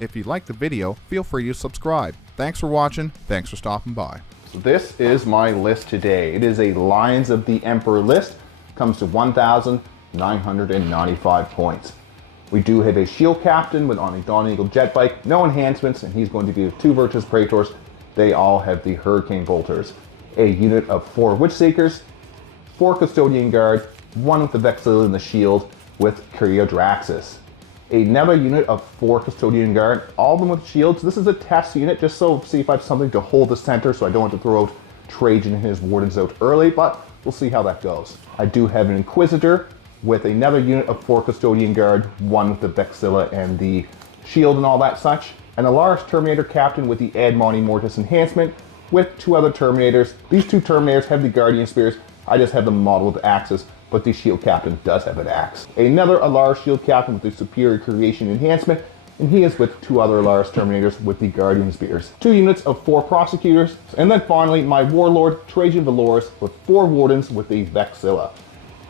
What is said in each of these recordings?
If you liked the video, feel free to subscribe. Thanks for watching. Thanks for stopping by. So this is my list today. It is a Lions of the Emperor list. Comes to 1,995 points. We do have a shield captain with on a Dawn Eagle jet bike, no enhancements, and he's going to be with 2 Virtus Praetors. They all have the Hurricane Bolters. A unit of 4 Witch Seekers, 4 Custodian Guard, 1 with the Vexilla and the shield with Draxus. Another unit of 4 Custodian Guard, all of them with shields. This is a test unit just so see if I have something to hold the center so I don't have to throw out Trajan and his Wardens out early, but we'll see how that goes. I do have an Inquisitor with another unit of 4 Custodian Guard, 1 with the Vexilla and the shield and all that such, and a large Terminator Captain with the Admoni Mortis enhancement with 2 other Terminators. These 2 Terminators have the Guardian Spears. I just have them modeled with axes, but the Shield Captain does have an axe. Another Alara Shield Captain with the Superior Creation enhancement, and he is with 2 other Alaris Terminators with the Guardian Spears. 2 units of 4 Prosecutors, and then finally my Warlord Trajan Valoris with 4 Wardens with the Vexilla.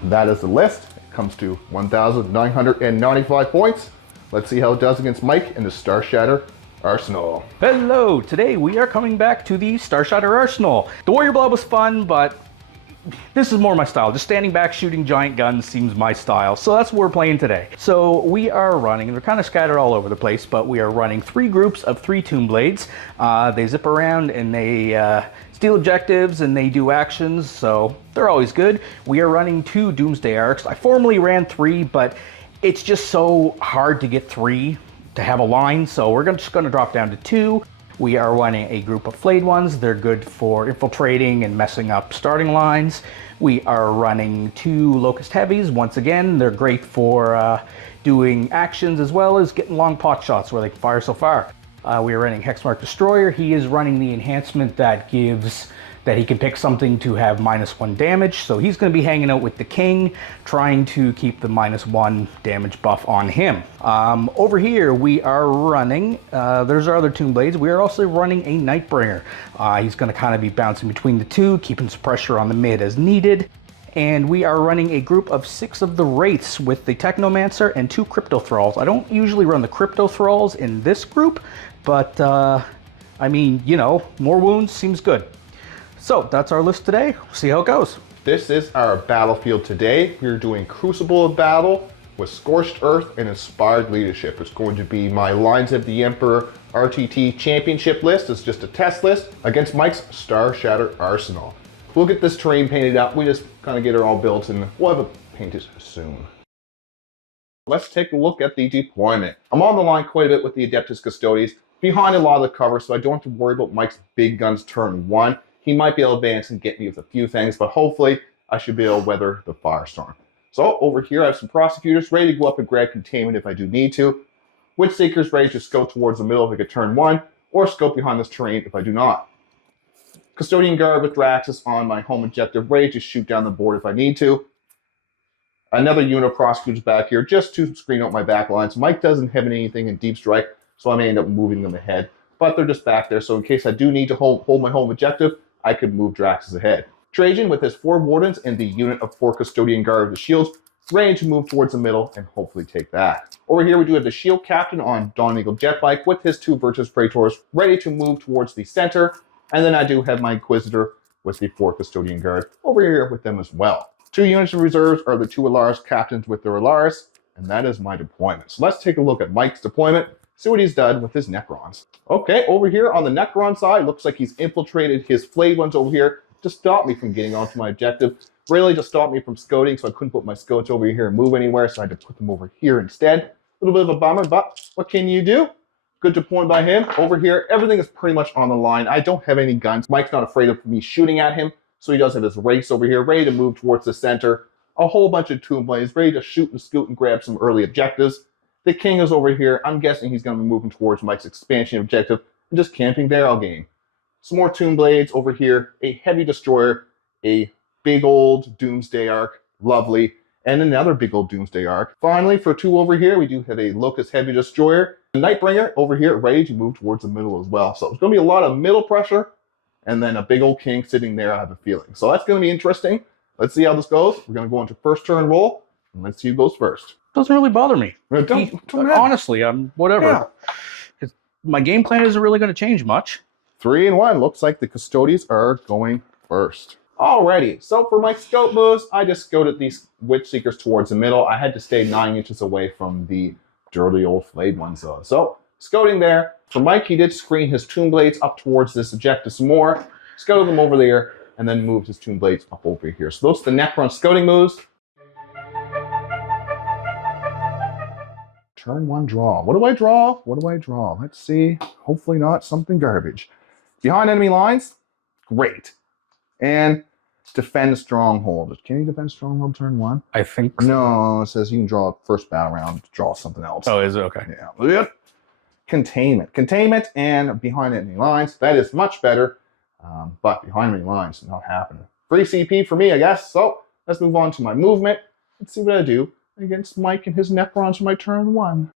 That is the list. It comes to 1,995 points. Let's see how it does against Mike and the Starshatter Arsenal. Hello, today we are coming back to the Starshatter Arsenal. The Warrior Blood was fun, but this is more my style. Just standing back shooting giant guns seems my style, so that's what we're playing today. So we are running, and they're kind of scattered all over the place, but we are running 3 groups of 3 Tomb Blades. They zip around and they steal objectives and they do actions, so they're always good. We are running 2 Doomsday Arcs. I formerly ran 3, but it's just so hard to get 3 to have a line, so we're just going to drop down to 2. We are running a group of Flayed Ones. They're good for infiltrating and messing up starting lines. We are running 2 Locust Heavies. Once again, they're great for doing actions as well as getting long pot shots where they can fire so far. We are running Hexmark Destroyer. He is running the enhancement that gives that he can pick something to have -1 damage. So he's going to be hanging out with the King, trying to keep the -1 damage buff on him. Over here, we are running, there's our other Tomb Blades. We are also running a Nightbringer. He's going to kind of be bouncing between the 2, keeping some pressure on the mid as needed. And we are running a group of 6 of the Wraiths with the Technomancer and 2 Crypto Thralls. I don't usually run the Crypto Thralls in this group, but I mean, you know, more wounds seems good. So that's our list today. We'll see how it goes. This is our battlefield today. We're doing Crucible of Battle with Scorched Earth and Inspired Leadership. It's going to be my Lions of the Emperor RTT Championship list. It's just a test list against Mike's Starshatter Arsenal. We'll get this terrain painted up. We just kind of get it all built and we'll have it painted soon. Let's take a look at the deployment. I'm on the line quite a bit with the Adeptus Custodes, behind a lot of the cover, so I don't have to worry about Mike's big guns turn 1. He might be able to advance and get me with a few things, but hopefully I should be able to weather the firestorm. So over here I have some Prosecutors ready to go up and grab containment if I do need to. Witch Seekers ready to scout towards the middle if I could turn 1, or scout behind this terrain if I do not. Custodian Guard with Draxus on my home objective, ready to shoot down the board if I need to. Another unit of Prosecutors back here just to screen out my back lines. Mike doesn't have anything in Deep Strike, so I may end up moving them ahead. But they're just back there, so in case I do need to hold my home objective, I could move Draxus ahead. Trajan with his 4 Wardens and the unit of 4 Custodian Guard with the shields, ready to move towards the middle and hopefully take that. Over here we do have the Shield Captain on Dawn Eagle jet bike with his 2 Virtus Praetors ready to move towards the center. And then I do have my Inquisitor with the 4 Custodian Guard over here with them as well. 2 units of reserves are the 2 Alaris Captains with their Alaris, and that is my deployment. So let's take a look at Mike's deployment, see what he's done with his Necrons. Okay, over here on the Necron side, looks like he's infiltrated his Flayed Ones over here to stop me from getting onto my objective. Really to stop me from scouting, so I couldn't put my scouts over here and move anywhere, so I had to put them over here instead. A little bit of a bummer, but what can you do? Good deployment by him. Over here, everything is pretty much on the line. I don't have any guns. Mike's not afraid of me shooting at him, so he does have his Wraiths over here, ready to move towards the center. A whole bunch of Tomb Blades, ready to shoot and scoot and grab some early objectives. The King is over here. I'm guessing he's going to be moving towards Mike's expansion objective and just camping there all game. Some more Tomb Blades over here, a Heavy Destroyer, a big old Doomsday Arc, lovely, and another big old Doomsday Arc. Finally, for 2 over here, we do have a Locust Heavy Destroyer, a Nightbringer over here, ready to move towards the middle as well. So it's going to be a lot of middle pressure and then a big old king sitting there, I have a feeling. So that's going to be interesting. Let's see how this goes. We're going to go into first turn roll, and let's see who goes first. Doesn't really bother me. Don't matter. Honestly, whatever. Yeah. 'Cause my game plan isn't really going to change much. 3 and 1. Looks like the Custodes are going first. Alrighty, so for my scout moves, I just scouted these Witch Seekers towards the middle. I had to stay 9 inches away from the dirty old flayed ones though. So, scouting there. For Mike, he did screen his Tomb Blades up towards this objective some more. Scouted them over there, and then moved his Tomb Blades up over here. So those are the Necron scouting moves. Turn 1 draw. What do I draw? What do I draw? Let's see. Hopefully not something garbage. Behind enemy lines? Great. And defend a stronghold. Can you defend stronghold turn 1? I think so. No, it says you can draw first battle round, draw something else. Oh, is it? Okay. Yeah. Containment. Containment and behind enemy lines. That is much better. But behind enemy lines, not happening. Free CP for me, I guess. So let's move on to my movement. Let's see what I do against Mike and his Necrons for my turn 1.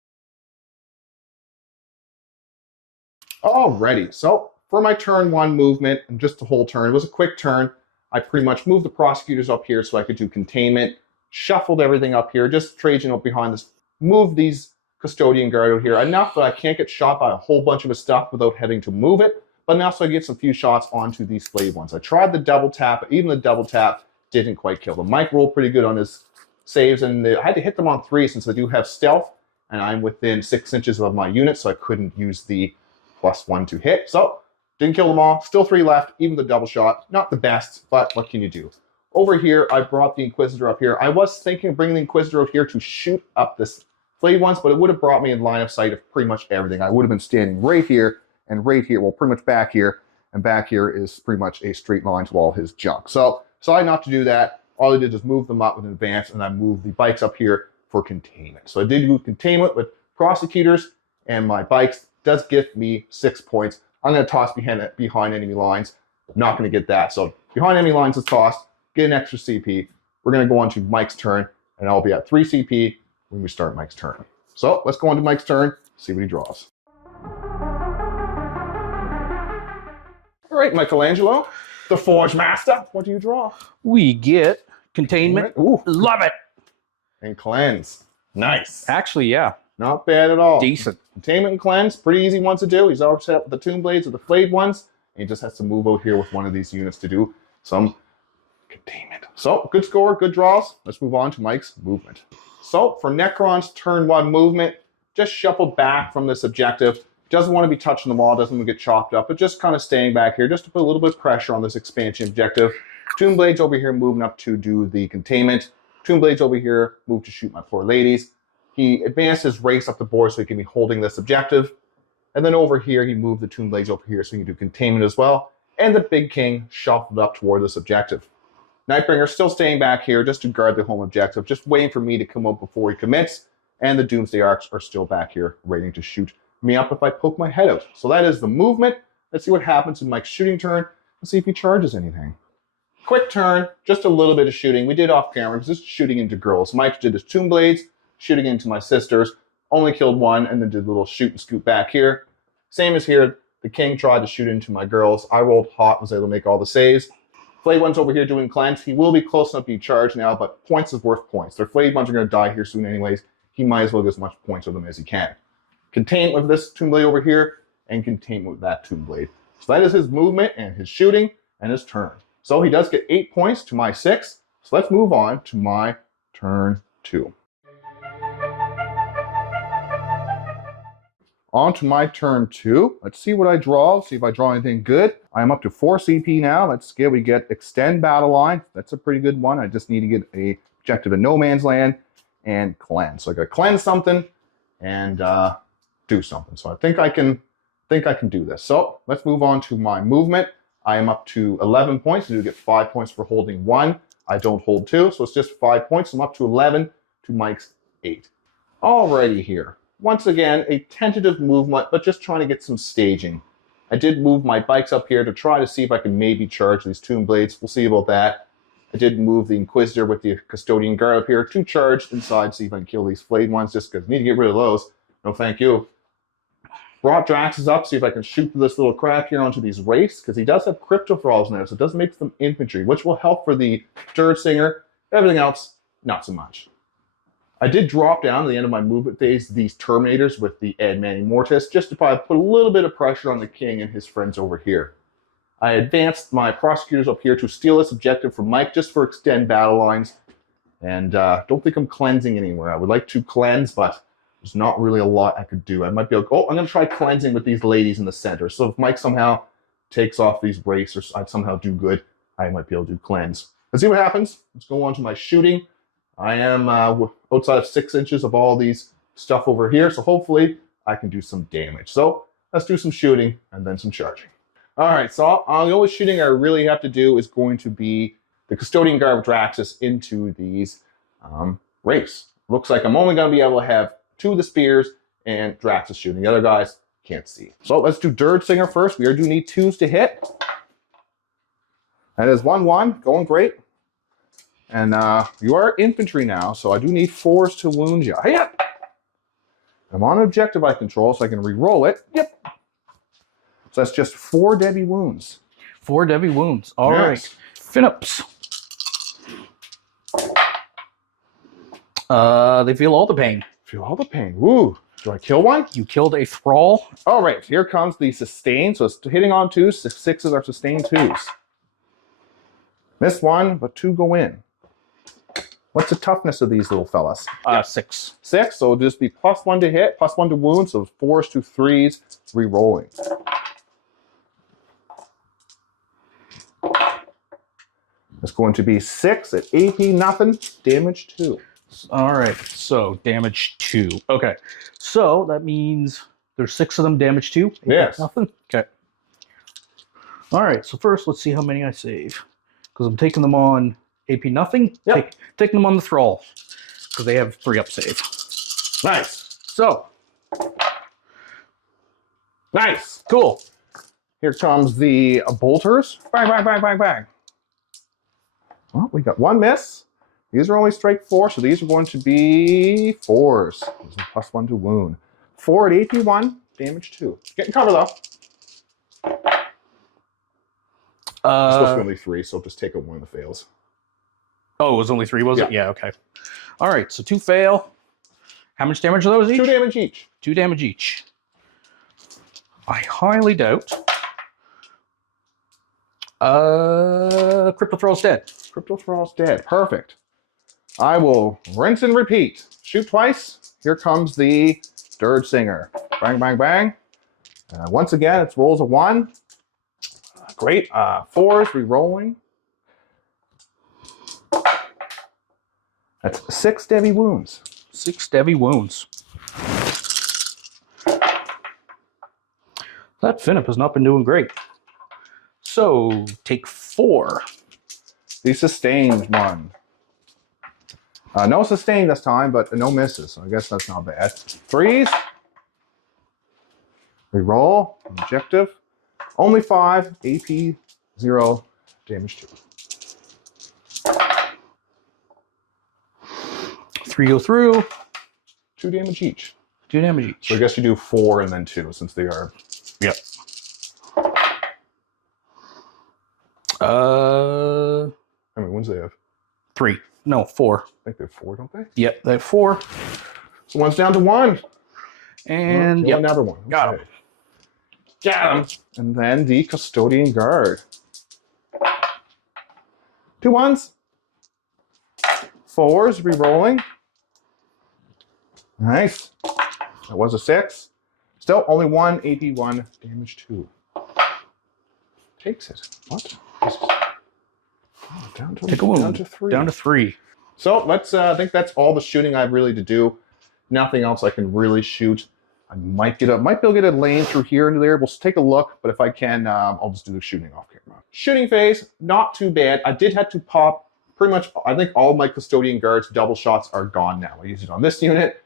Alrighty, so for my turn 1 movement, and just the whole turn, it was a quick turn. I pretty much moved the prosecutors up here so I could do containment, shuffled everything up here, just Trajan up behind this, moved these Custodian Guard out here, enough that I can't get shot by a whole bunch of his stuff without having to move it, but enough so I get some few shots onto these flayed ones. I tried the double tap, but even the double tap didn't quite kill them. Mike rolled pretty good on his saves, and I had to hit them on 3 since I do have stealth, and I'm within 6 inches of my unit, so I couldn't use the +1 to hit. So, didn't kill them all. Still 3 left, even the double shot. Not the best, but what can you do? Over here, I brought the Inquisitor up here. I was thinking of bringing the Inquisitor out here to shoot up this flayed ones, but it would have brought me in line of sight of pretty much everything. I would have been standing right here and right here, well, pretty much back here, and back here is pretty much a straight line to all his junk. So, decided not to do that. All I did was move them up with an advance, and I moved the bikes up here for containment. So I did move containment with prosecutors, and my bikes does give me 6 points. I'm going to toss behind enemy lines. Not going to get that. So behind enemy lines is tossed. Get an extra CP. We're going to go on to Mike's turn, and I'll be at 3 CP when we start Mike's turn. So let's go on to Mike's turn, see what he draws. All right, Michelangelo, the Forge Master. What do you draw? We get containment. Ooh. Love it. And cleanse. Nice. Actually, yeah. Not bad at all. Decent. Containment and cleanse, pretty easy ones to do. He's already set up with the Tomb Blades or the flayed ones. And he just has to move out here with one of these units to do some containment. So, good score, good draws. Let's move on to Mike's movement. So, for Necron's turn 1 movement, just shuffle back from this objective. Doesn't want to be touching the wall, doesn't want to get chopped up, but just kind of staying back here just to put a little bit of pressure on this expansion objective. Tomb Blades over here moving up to do the containment. Tomb Blades over here move to shoot my poor ladies. He advanced his race up the board so he can be holding this objective. And then over here, he moved the Tomb Blades over here so he can do containment as well. And the Big King shuffled up toward this objective. Nightbringer still staying back here just to guard the home objective, just waiting for me to come up before he commits. And the Doomsday Arcs are still back here waiting to shoot me up if I poke my head out. So that is the movement. Let's see what happens in Mike's shooting turn. Let's see if he charges anything. Quick turn, just a little bit of shooting. We did off camera, just shooting into girls. Mike did his Tomb Blades, shooting into my sisters, only killed one, and then did a little shoot and scoot back here. Same as here, the King tried to shoot into my girls. I rolled hot, was able to make all the saves. Flayed one's over here doing cleanse. He will be close enough to be charged now, but points is worth points. Their flayed ones are going to die here soon anyways. He might as well get as much points with them as he can. Contain with this Tomb Blade over here, and contain with that Tomb Blade. So that is his movement, and his shooting, and his turn. So he does get 8 points to my 6. So let's move on to my turn 2. On to my turn 2. Let's see what I draw. See if I draw anything good. I am up to 4 CP now. Let's see. We get Extend Battle Line. That's a pretty good one. I just need to get a objective in No Man's Land and Cleanse. So I got to cleanse something and do something. So I think I can do this. So let's move on to my movement. I am up to 11 points. I do get 5 points for holding 1. I don't hold 2, so it's just 5 points. I'm up to 11 to Mike's 8. Alrighty here. Once again, a tentative movement, but just trying to get some staging. I did move my bikes up here to try to see if I can maybe charge these Tomb Blades. We'll see about that. I did move the Inquisitor with the Custodian Guard up here to charge inside, see if I can kill these flayed ones, just because I need to get rid of those. No thank you. Brought Draxus up, see if I can shoot through this little crack here onto these wraiths, because he does have crypto thralls now, so it does make them infantry, which will help for the Dirge Singer. Everything else, not so much. I did drop down at the end of my movement phase these Terminators with the Ed Manny Mortis, just to probably put a little bit of pressure on the king and his friends over here. I advanced my Prosecutors up here to steal this objective from Mike, just for extend battle lines. And don't think I'm cleansing anywhere. I would like to cleanse, but there's not really a lot I could do. I might be able to, oh, I'm going to try cleansing with these ladies in the center. So if Mike somehow takes off these wraiths, or I somehow do good, I might be able to do cleanse. Let's see what happens. Let's go on to my shooting. I am outside of 6 inches of all these stuff over here, so hopefully I can do some damage. So let's do some shooting and then some charging. All right, so the only shooting I really have to do is going to be the Custodian Guard of Draxus into these wraiths. Looks like I'm only going to be able to have 2 of the spears and Draxus shooting. The other guys can't see. So let's do Dirge Singer first. We do need 2s to hit. That is 1-1, going great. And you are infantry now, so I do need 4s to wound you. Yeah. I'm on an objective I control, so I can re-roll it. Yep. So that's just 4 Debbie wounds. 4 Debbie wounds. All right. Finups. They feel all the pain. Feel all the pain. Woo. Do I kill one? You killed a thrall. All right. Here comes the sustain. So it's hitting on 2s. 6s are sustained 2s. Missed one, but 2 go in. What's the toughness of these little fellas? 6. 6, so it'll just be +1 to hit, +1 to wound, so 4s to 3s, re-rolling. It's going to be 6 at AP nothing, damage 2. All right, so damage 2. Okay, so that means there's 6 of them, damage 2? Yes. Nothing? Okay. All right, so first let's see how many I save. Because I'm taking them on AP nothing. Yep. Taking them on the thrall. Because they have 3-up save. Nice. So. Nice. Cool. Here comes the bolters. Bang, bang, bang, bang, bang. Well, we got 1 miss. These are only strike 4, so these are going to be 4s. This is +1 to wound. 4 at AP 1, damage 2. Getting cover though. It's supposed to be only 3, so just take out one of the fails. Oh, it was only 3, was it? Yeah, okay. All right, so 2 fail. How much damage are those each? 2 damage each. 2 damage each. I highly doubt. Crypto Thrall's dead. Crypto Thrall's dead. Perfect. I will rinse and repeat. Shoot twice. Here comes the Dirge Singer. Bang, bang, bang. Once again, it rolls a 1. Great. 4s, re-rolling. That's 6 Debbie wounds. 6 Debbie wounds. That Finup has not been doing great. So, take 4. The sustained one. No sustain this time, but no misses. So I guess that's not bad. 3s. Re-roll. Objective. Only 5. AP 0. Damage 2. 3 go through. 2 damage each. 2 damage each. So I guess you do 4 and then 2 since they are. Yep. How many wounds do they have? 3. No, 4. I think they have 4, don't they? Yep, they have 4. So one's down to 1. And yep. Another one. Got him. Got him. And then the Custodian Guard. 2 1s. 4s, re-rolling. Nice. That was a 6. Still only 1 AP 1, damage 2. Takes it. What? Oh, down to 3. Down to 3. So let's. I think that's all the shooting I have really to do. Nothing else I can really shoot. I might be able to get a lane through here and there. We'll take a look, but if I can, I'll just do the shooting off camera. Shooting phase, not too bad. I did have to pop pretty much. I think all my Custodian Guards double shots are gone now. I used it on this unit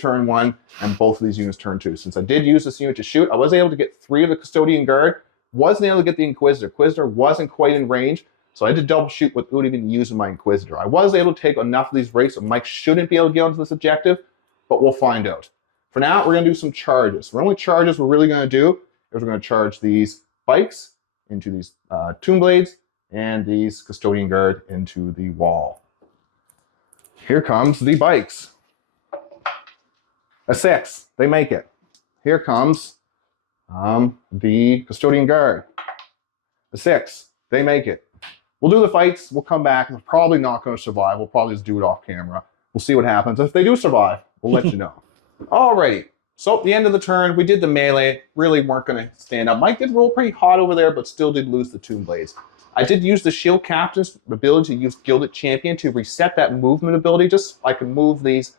turn 1, and both of these units turn 2. Since I did use this unit to shoot, I was able to get 3 of the Custodian Guard. Wasn't able to get the Inquisitor. Inquisitor wasn't quite in range, so I had to double shoot without even using my Inquisitor. I was able to take enough of these wraiths, so Mike shouldn't be able to get onto this objective, but we'll find out. For now, we're going to do some charges. The only charges we're really going to do is we're going to charge these bikes into these tomb blades and these custodian guard into the wall. Here comes the bikes. A 6, they make it. Here comes the custodian guard. A 6, they make it. We'll do the fights, we'll come back. We're probably not going to survive. We'll probably just do it off camera. We'll see what happens. If they do survive, we'll let you know. Alrighty, so at the end of the turn, we did the melee. Really weren't going to stand up. Mike did roll pretty hot over there, but still did lose the tomb blades. I did use the shield captain's ability to use Gilded Champion to reset that movement ability. Just I can move these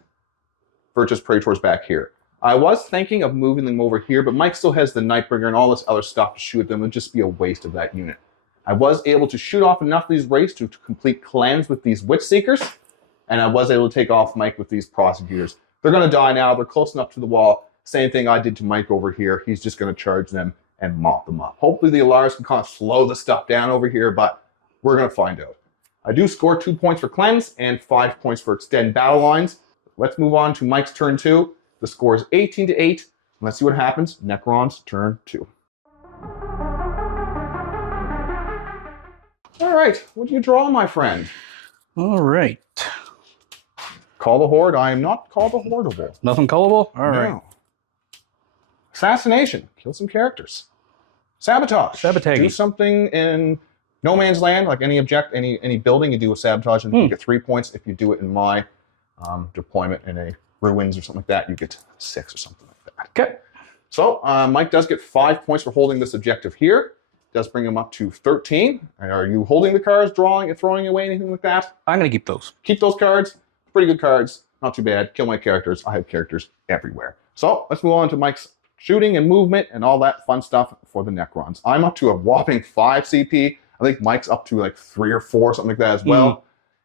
Virtus Praetors back here. I was thinking of moving them over here, but Mike still has the Nightbringer and all this other stuff to shoot them. It would just be a waste of that unit. I was able to shoot off enough of these wraiths to complete cleanse with these Witch Seekers, and I was able to take off Mike with these Prosecutors. They're going to die now. They're close enough to the wall. Same thing I did to Mike over here. He's just going to charge them and mop them up. Hopefully the Alaris can kind of slow the stuff down over here, but we're going to find out. I do score 2 points for cleanse and 5 points for extend battle lines. Let's move on to Mike's turn 2. The score is 18-8. Let's see what happens. Necrons turn 2. All right, what do you draw, my friend? All right. Call the Horde. I am not called the Hordeable. Nothing callable? All right. No. Assassination. Kill some characters. Sabotage. Sabotage. Do something in no man's land, like any building, you do a sabotage and you get 3 points. If you do it in my deployment in a ruins or something like that, you get 6 or something like that. Okay. So Mike does get 5 points for holding this objective here. Does bring him up to 13. Are you holding the cards, drawing and throwing away, anything like that? I'm going to keep those. Keep those cards. Pretty good cards. Not too bad. Kill my characters. I have characters everywhere. So let's move on to Mike's shooting and movement and all that fun stuff for the Necrons. I'm up to a whopping 5 CP. I think Mike's up to like 3 or 4, something like that as well.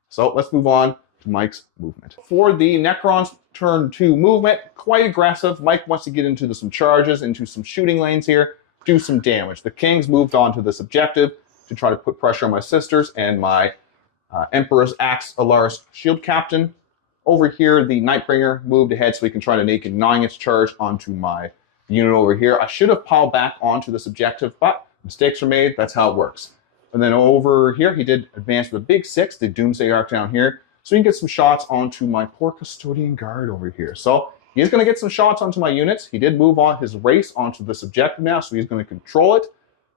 So let's move on to Mike's movement. For the Necrons turn 2 movement, quite aggressive. Mike wants to get into some charges, into some shooting lanes here, do some damage. The Kings moved on to this objective to try to put pressure on my sisters and my Emperor's Axe Alaris Shield Captain. Over here, the Nightbringer moved ahead so we can try to make a 9-inch charge onto my unit over here. I should have piled back onto this objective, but mistakes were made. That's how it works. And then over here, he did advance with a big 6, the Doomsday Arc down here, so he can get some shots onto my poor Custodian Guard over here. So he's going to get some shots onto my units. He did move on his race onto this objective now, so he's going to control it.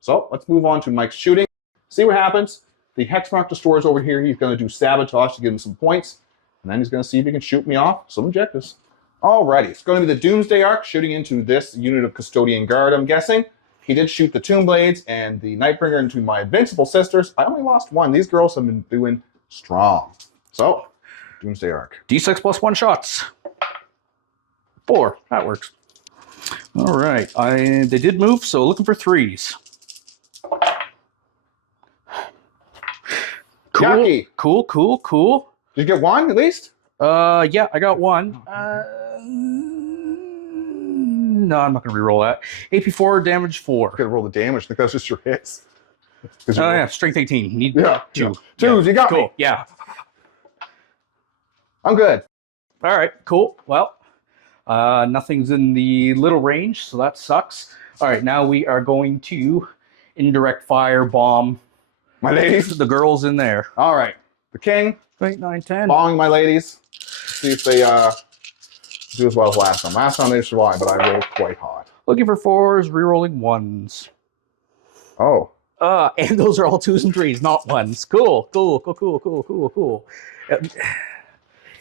So let's move on to Mike's shooting. See what happens. The Hexmark Destroyers over here, he's going to do sabotage to give him some points. And then he's going to see if he can shoot me off some objectives. Alrighty, it's going to be the Doomsday Arc shooting into this unit of Custodian Guard, I'm guessing. He did shoot the Tomb Blades and the Nightbringer into my Invincible Sisters. I only lost 1. These girls have been doing strong. So, Doomsday Arc. D6 plus 1 shots. 4. That works. All right. They did move, so looking for 3s. Cool. Yucky. Cool. Did you get 1 at least? Yeah, I got 1. No, I'm not going to reroll that. AP4, damage 4. You gotta roll the damage. I think that's just your hits. Oh, yeah, strength 18. Need 2. Yeah. 2s, Yeah. you got Cool. me. Yeah. I'm good. All right, cool. Well, nothing's in the little range, so that sucks. All right, now we are going to indirect fire bomb My ladies. the girls in there. All right. The King. 8, 9, 10. Bombing my ladies. See if they do as well as last time. Last time they survived, but I rolled quite hot. Looking for 4s, rerolling 1s. Oh. And those are all 2s and 3s, not 1s. Cool.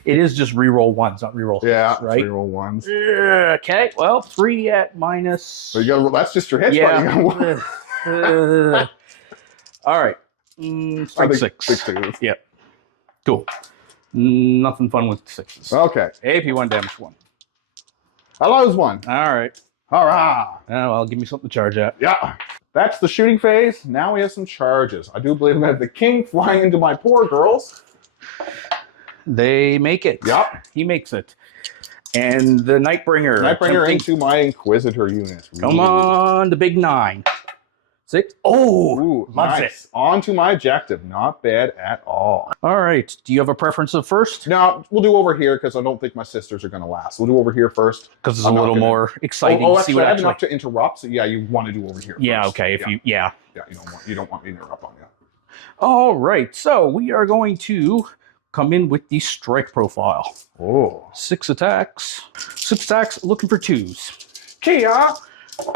It is just reroll 1s, not reroll 6s, Yeah, right? reroll 1s. Okay, well, 3 at minus... So you gotta roll, that's just your hits, Yeah. but you got 1. All right. Strength 6. 6 is. Yep. Cool. Nothing fun with 6s. Okay. AP1, damage 1. I lose 1. All right. Hurrah! Oh, well, give me something to charge at. Yeah. That's the shooting phase. Now we have some charges. I do believe we have the King flying into my poor girls. They make it. Yep. He makes it. And the Nightbringer. Nightbringer into my Inquisitor unit. Come on, the big 9. 6. Oh, Ooh, loves nice. it. On to my objective. Not bad at all. All right. Do you have a preference of first? No, we'll do over here because I don't think my sisters are going to last. We'll do over here first. Because it's a little more exciting to see actually, what I have actually... enough to interrupt. So yeah, you want to do over here Yeah, first. okay. If you... Yeah. Yeah, you don't want me to interrupt on you. All right. So we are going to come in with the strike profile. Oh. 6 attacks. 6 attacks, looking for 2s. Kia!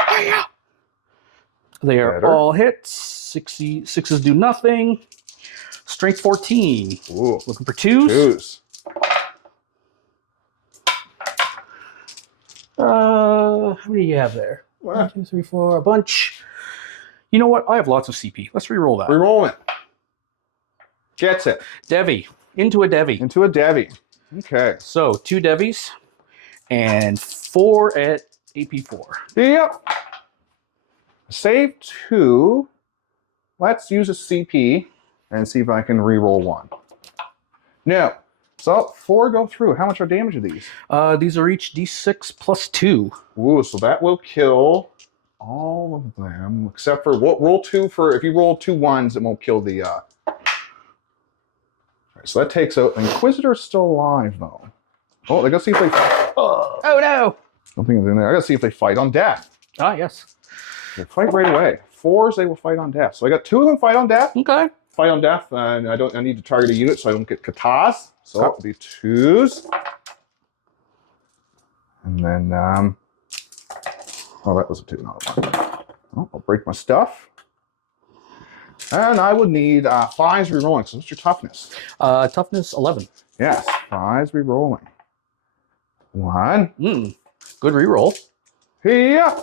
Hiya! They are Better. all hits. 6s do nothing. Strength 14. Ooh. Looking for 2s. 2s. How many do you have there? What? 1, 2, 3, 4, a bunch. You know what? I have lots of CP. Let's re-roll that. Reroll it. Gets it. Devi. Into a Devi. Into a Devi. Okay. So 2 Devis and 4 at AP4. Yep. Save 2. Let's use a CP and see if I can reroll 1. No. So 4 go through. How much are damage are these? These are each D6 plus 2. Ooh, so that will kill all of them except for roll 2 for if you roll 2 1s, it won't kill the. Right, so that takes out. Inquisitor's still alive though. Oh, I gotta see if they. Oh no! Something is in there. I gotta see if they fight on death. Ah, yes. They fight right away. 4s, they will fight on death. So I got 2 of them fight on death. Okay. Fight on death, and I need to target a unit so I don't get katas. So it'll be 2s. And then, oh, that was a 2, not a 1. Oh, I'll break my stuff. And I would need 5s rerolling. So what's your toughness? Toughness 11. Yes, 5s rerolling. 1. Good reroll. Here.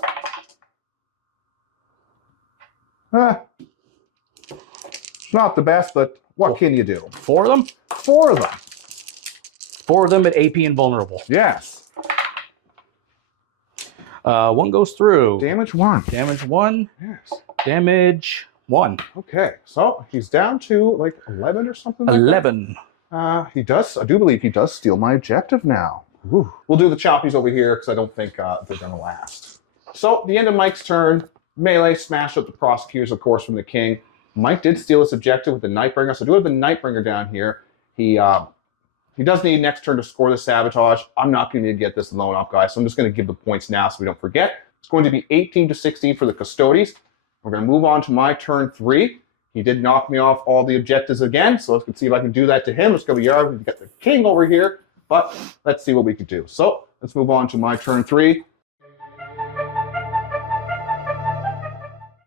Not the best, but what can you do? 4 of them? 4 of them. 4 of them at AP and vulnerable. Yes. 1 goes through. Damage 1. Damage 1. Yes. Damage 1. Okay, so he's down to like 11 or something. 11. Like he does. I do believe he does steal my objective now. Ooh. We'll do the choppies over here because I don't think they're going to last. So at the end of Mike's turn, melee smashed up the prosecutors, of course, from the king. Mike did steal his objective with the Nightbringer, so I do have the Nightbringer down here. He does need next turn to score the sabotage. I'm not going to get this loan up, guys, so I'm just going to give the points now so we don't forget. It's going to be 18 to 16 for the Custodes. We're going to move on to my turn 3. He did knock me off all the objectives again, so let's see if I can do that to him. Let's go to Yard. We've got the king over here, but let's see what we can do. So let's move on to my turn 3.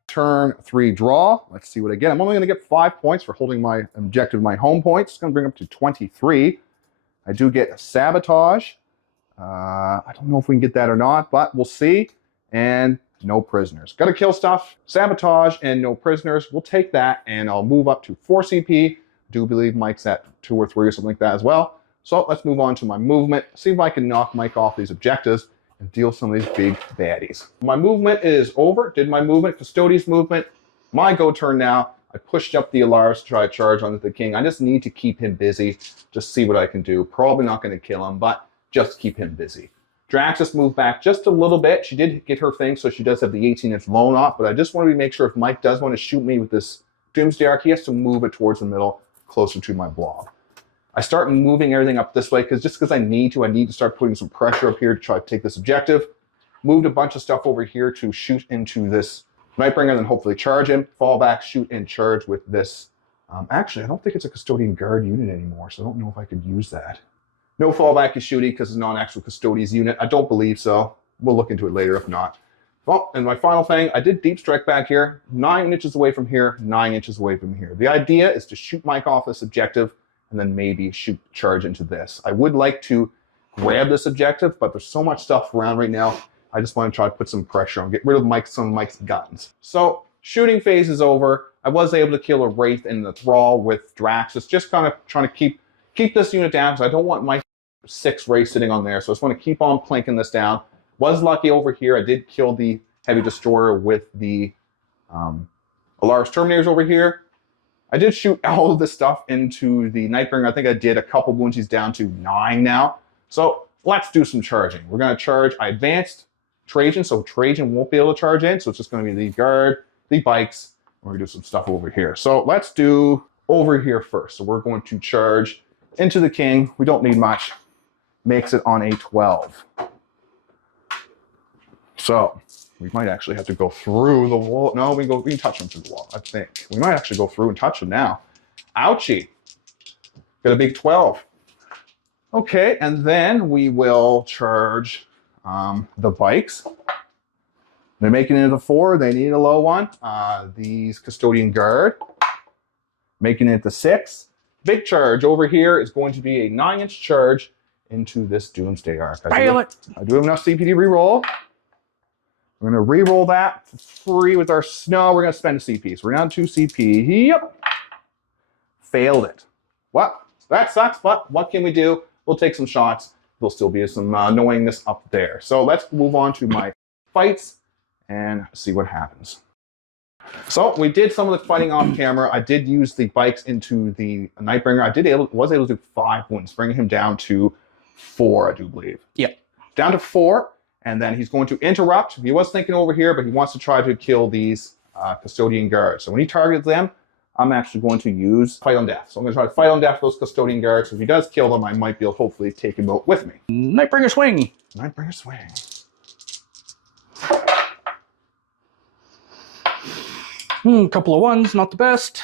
Turn 3 draw. Let's see what I get. I'm only going to get 5 points for holding my objective, my home points. It's going to bring up to 23. I do get a sabotage. I don't know if we can get that or not, but we'll see. And no prisoners. Got to kill stuff. Sabotage and no prisoners. We'll take that, and I'll move up to 4 CP. I do believe Mike's at 2 or 3 or something like that as well. So let's move on to my movement. See if I can knock Mike off these objectives and deal some of these big baddies. My movement is over. Did my movement, Custodes movement. My go turn now. I pushed up the alarms to try to charge onto the king. I just need to keep him busy. Just see what I can do. Probably not going to kill him, but just keep him busy. Draxus moved back just a little bit. She did get her thing, so she does have the 18-inch loan off, but I just wanted to make sure if Mike does want to shoot me with this Doomsday Arc, he has to move it towards the middle, closer to my blob. I start moving everything up this way because I need to start putting some pressure up here to try to take this objective. Moved a bunch of stuff over here to shoot into this Nightbringer, then hopefully charge him. Fall back, shoot, and charge with this. Actually, I don't think it's a Custodian Guard unit anymore, so I don't know if I could use that. No fallback is shooting because it's not an actual Custodes unit. I don't believe so. We'll look into it later if not. Well, and my final thing, I did deep strike back here. 9 inches away from here, 9 inches away from here. The idea is to shoot Mike off this objective and then maybe shoot charge into this. I would like to grab this objective, but there's so much stuff around right now. I just want to try to put some pressure on, get rid of some of Mike's guns. So shooting phase is over. I was able to kill a Wraith in the Thrall with Draxus, just kind of trying to keep this unit down because I don't want my 6 Wraiths sitting on there. So I just want to keep on planking this down. Was lucky over here. I did kill the Heavy Destroyer with the Alaris Terminators over here. I did shoot all of this stuff into the Nightbringer. I think I did a couple wounds. He's down to 9 now. So let's do some charging. We're going to charge. I advanced Trajan, so Trajan won't be able to charge in. So it's just going to be the Guard the bikes. We're going to do some stuff over here. So let's do over here first. So we're going to charge into the king. We don't need much. Makes it on a 12. So we might actually have to go through the wall. No, we can touch them through the wall, I think. We might actually go through and touch them now. Ouchie. Got a big 12. Okay, and then we will charge the bikes. They're making it into 4. They need a low one. These Custodian Guard. Making it to 6. Big charge over here is going to be a 9-inch charge into this Doomsday Arc. I do have enough CP to reroll. We're going to re-roll that for free with our snow. We're going to spend a CP. So we're down 2 CP. Yep. Failed it. Well, that sucks, but what can we do? We'll take some shots. There'll still be some annoyingness up there. So let's move on to my fights and see what happens. So we did some of the fighting off camera. I did use the bikes into the Nightbringer. I was able to do 5 wounds, bringing him down to 4, I do believe. Yep. Down to 4. And then he's going to interrupt. He was thinking over here, but he wants to try to kill these Custodian Guards. So when he targets them, I'm actually going to use Fight on Death. So I'm going to try to Fight on Death those Custodian Guards. If he does kill them, I might be able to hopefully take him out with me. Nightbringer swing. Nightbringer swing. Couple of 1s, not the best.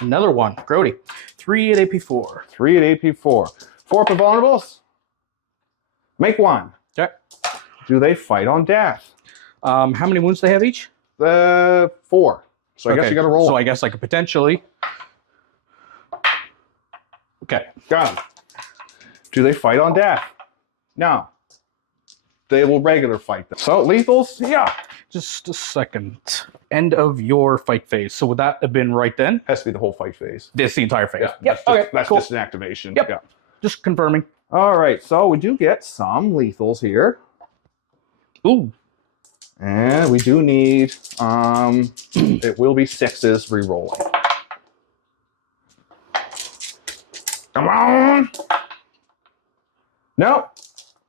Another one. Grody. 3 at AP4. 3 at AP4. 4 up vulnerables. Make 1. Okay. Do they fight on death? How many wounds do they have each? 4. So I guess you got to roll. So I guess I could potentially. Okay. Got him. Do they fight on death? No. They will regular fight them. So lethals? Yeah. Just a second. End of your fight phase. So would that have been right then? Has to be the whole fight phase. This the entire phase. Yeah. Yep. That's Cool. just an activation. Yep. Yeah. Just confirming. All right. So we do get some lethals here. Ooh. And we do need, it will be 6s re-rolling. Come on. Nope.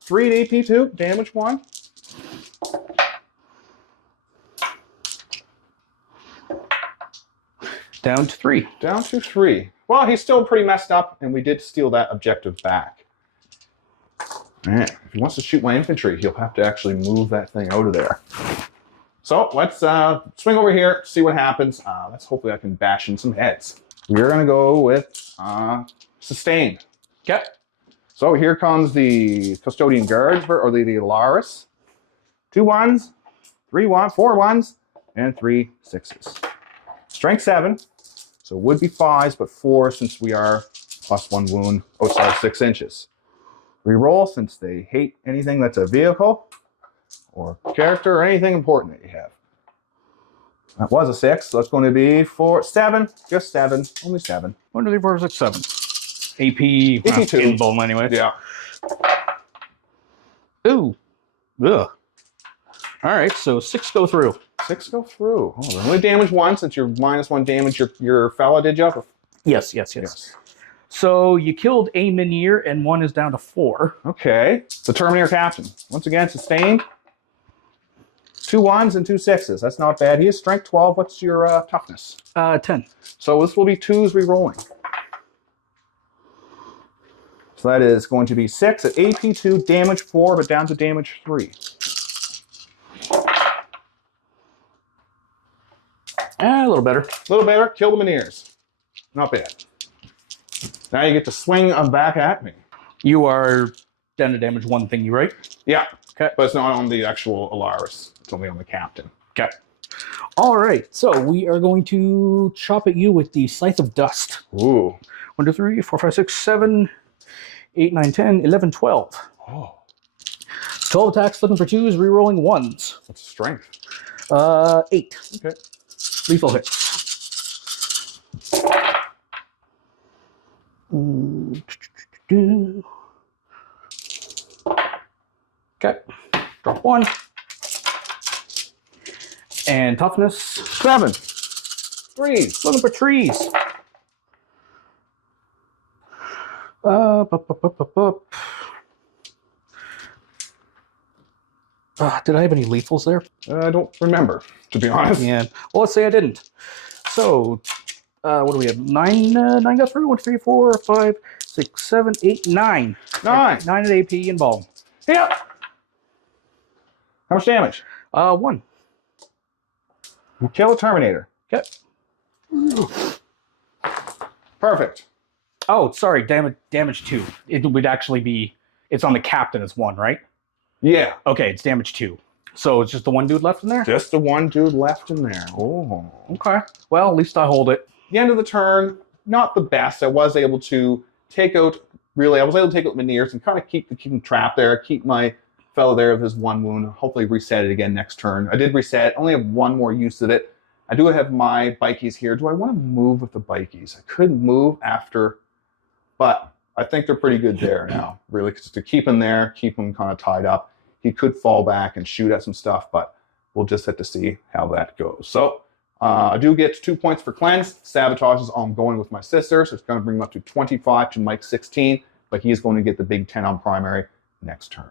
3 at AP2, damage 1. Down to 3. Down to 3. Well, he's still pretty messed up, and we did steal that objective back. Man, if he wants to shoot my infantry, he'll have to actually move that thing out of there. So let's swing over here, see what happens. Let's hopefully I can bash in some heads. We're going to go with Sustained. Okay. So here comes the Custodian Guards, or the Alaris. 2 1s, 3 1s, 4 1s, and 3 6s. Strength 7, so it would be 5s, but 4 since we are +1 wound, 6 inches. Reroll since they hate anything that's a vehicle, or character, or anything important that you have. That was a 6, so that's going to be 7, just 7, only 7. 1, 2, 3, 4, 5, 6, 7. AP, AP2. invuln anyway. Yeah. Ooh. Ugh. All right, so 6 go through. 6 go through. Oh, they only damage 1 since you're -1 damage your fella, did you? Yes. So you killed a Minier, and 1 is down to 4. Okay. The Terminator Captain. Once again, sustained. 2 1s and 2 6s. That's not bad. He is strength 12. What's your toughness? 10. So this will be 2s re-rolling. So that is going to be 6 at AP2, damage 4, but down to damage 3. A little better. A little better. Kill the Miniers. Not bad. Now you get to swing them back at me. You are down to damage 1 thingy, right? Yeah. Okay. But it's not on the actual Alaris. It's only on the Captain. Okay. All right. So we are going to chop at you with the Scythe of Dust. Ooh. 1, 2, 3, 4, 5, 6, 7, 8, 9, 10, 11, 12. Oh. 12 attacks, looking for 2s, rerolling 1s. What's strength? 8. Okay. Lethal hits. Okay. Drop 1. And toughness. 7. 3s. Looking for trees. Did I have any lethals there? I don't remember, to be honest. Yeah. Well, let's say I didn't. So, what do we have? 9 got through. 1, 3, 4, 5, 6, 7, 8, 9. 9. 9 at AP and ball. Yeah. How much damage? 1. You kill a Terminator. Okay. Perfect. Oh, sorry. Damage 2. It would actually be. It's on the captain as 1, right? Yeah. Okay, it's damage 2. So it's just the one dude left in there? Just the one dude left in there. Oh. Okay. Well, at least I hold it. The end of the turn, not the best. I was able to take out, Minears and kind of keep him trapped there, keep my fellow there with his 1 wound, hopefully reset it again next turn. I did reset, only have 1 more use of it. I do have my bikies here. Do I want to move with the bikies? I could move after, but I think they're pretty good there now, really, just to keep him there, keep him kind of tied up. He could fall back and shoot at some stuff, but we'll just have to see how that goes. So I do get 2 points for cleanse. Sabotage is ongoing with my sister, so it's going to bring him up to 25 to Mike's 16, but he's going to get the big 10 on primary next turn.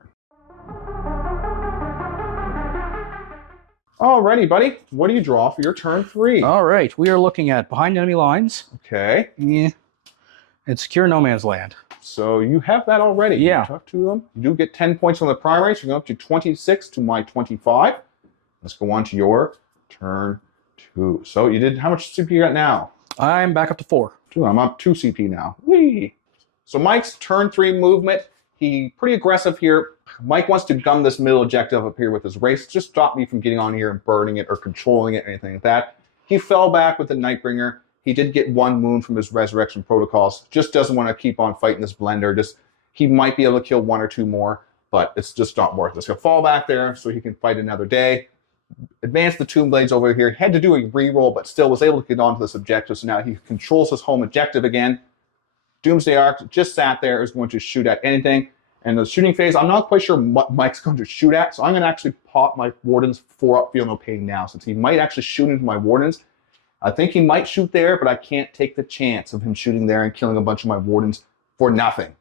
Alrighty, buddy. What do you draw for your turn 3? All right. We are looking at behind enemy lines. Okay. Yeah. And secure no man's land. So you have that already. Yeah. You talk to them. You do get 10 points on the primary, so you're going up to 26 to my 25. Let's go on to your turn 2. So you did, how much CP you got now? I'm back up to 4. 2. I'm up 2 CP now. Whee! So Mike's turn 3 movement, he pretty aggressive here. Mike wants to gun this middle objective up here with his race. Just stop me from getting on here and burning it or controlling it, anything like that. He fell back with the Nightbringer. He did get 1 wound from his resurrection protocols. Just doesn't want to keep on fighting this blender. He might be able to kill 1 or 2 more, but it's just not worth it. He's going to fall back there so he can fight another day. Advance the Tomb Blades over here. Had to do a reroll, but still was able to get onto this objective. So now he controls his home objective again. Doomsday Arc just sat there, is going to shoot at anything. And the shooting phase, I'm not quite sure what Mike's going to shoot at, so I'm going to actually pop my Wardens 4 up, Feel No Pain now, since he might actually shoot into my Wardens. I think he might shoot there, but I can't take the chance of him shooting there and killing a bunch of my Wardens for nothing.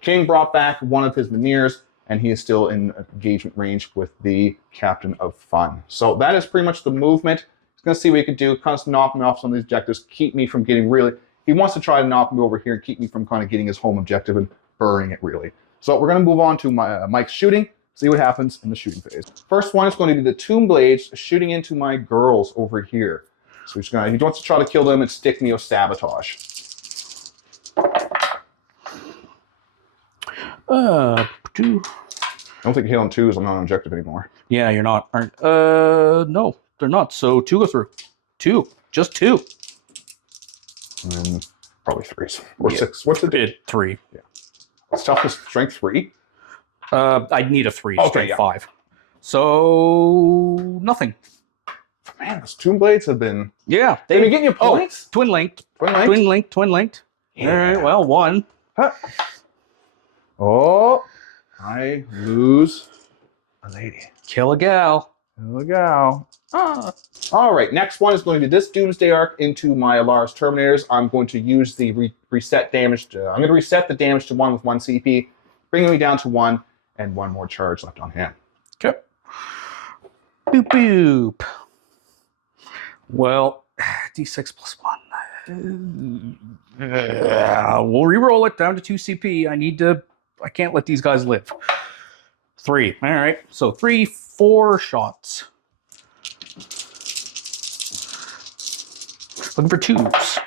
King brought back 1 of his Minears, and he is still in engagement range with the Captain of Fun. So that is pretty much the movement. He's going to see what he can do, kind of knock me off some of these objectives, keep me from getting really... He wants to try to knock me over here and keep me from kind of getting his home objective and burning it, really. So we're going to move on to Mike's shooting, see what happens in the shooting phase. First one is going to be the Tomb Blades shooting into my girls over here. So he wants to try to kill them and stick me with Sabotage. I don't think hitting 2s, I'm not on objective anymore. Yeah, you're not. No, they're not. So 2 go through. 2. Just 2. And probably 3s. Or Yeah. 6. What's it? 3. Yeah. It's toughest strength 3. I'd need a 3, Okay, strength yeah. 5. So nothing. Man, those Tomb Blades have been... Yeah. They've been getting you points? Twin linked. Twin linked? Twin linked. Twin linked. Yeah. All right, well, 1. Huh. Oh, I lose a lady. Kill a gal. There we go. Ah. All right, next one is going to be this Doomsday Arc into my Alaris Terminators. I'm going to use the reset damage. I'm going to reset the damage to 1 with 1 CP, bringing me down to 1, and 1 more charge left on hand. Okay. Boop boop. Well, D6 plus 1. We'll re-roll it down to 2 CP. I can't let these guys live. 3. All right. So 3, 4 shots. Looking for 2s.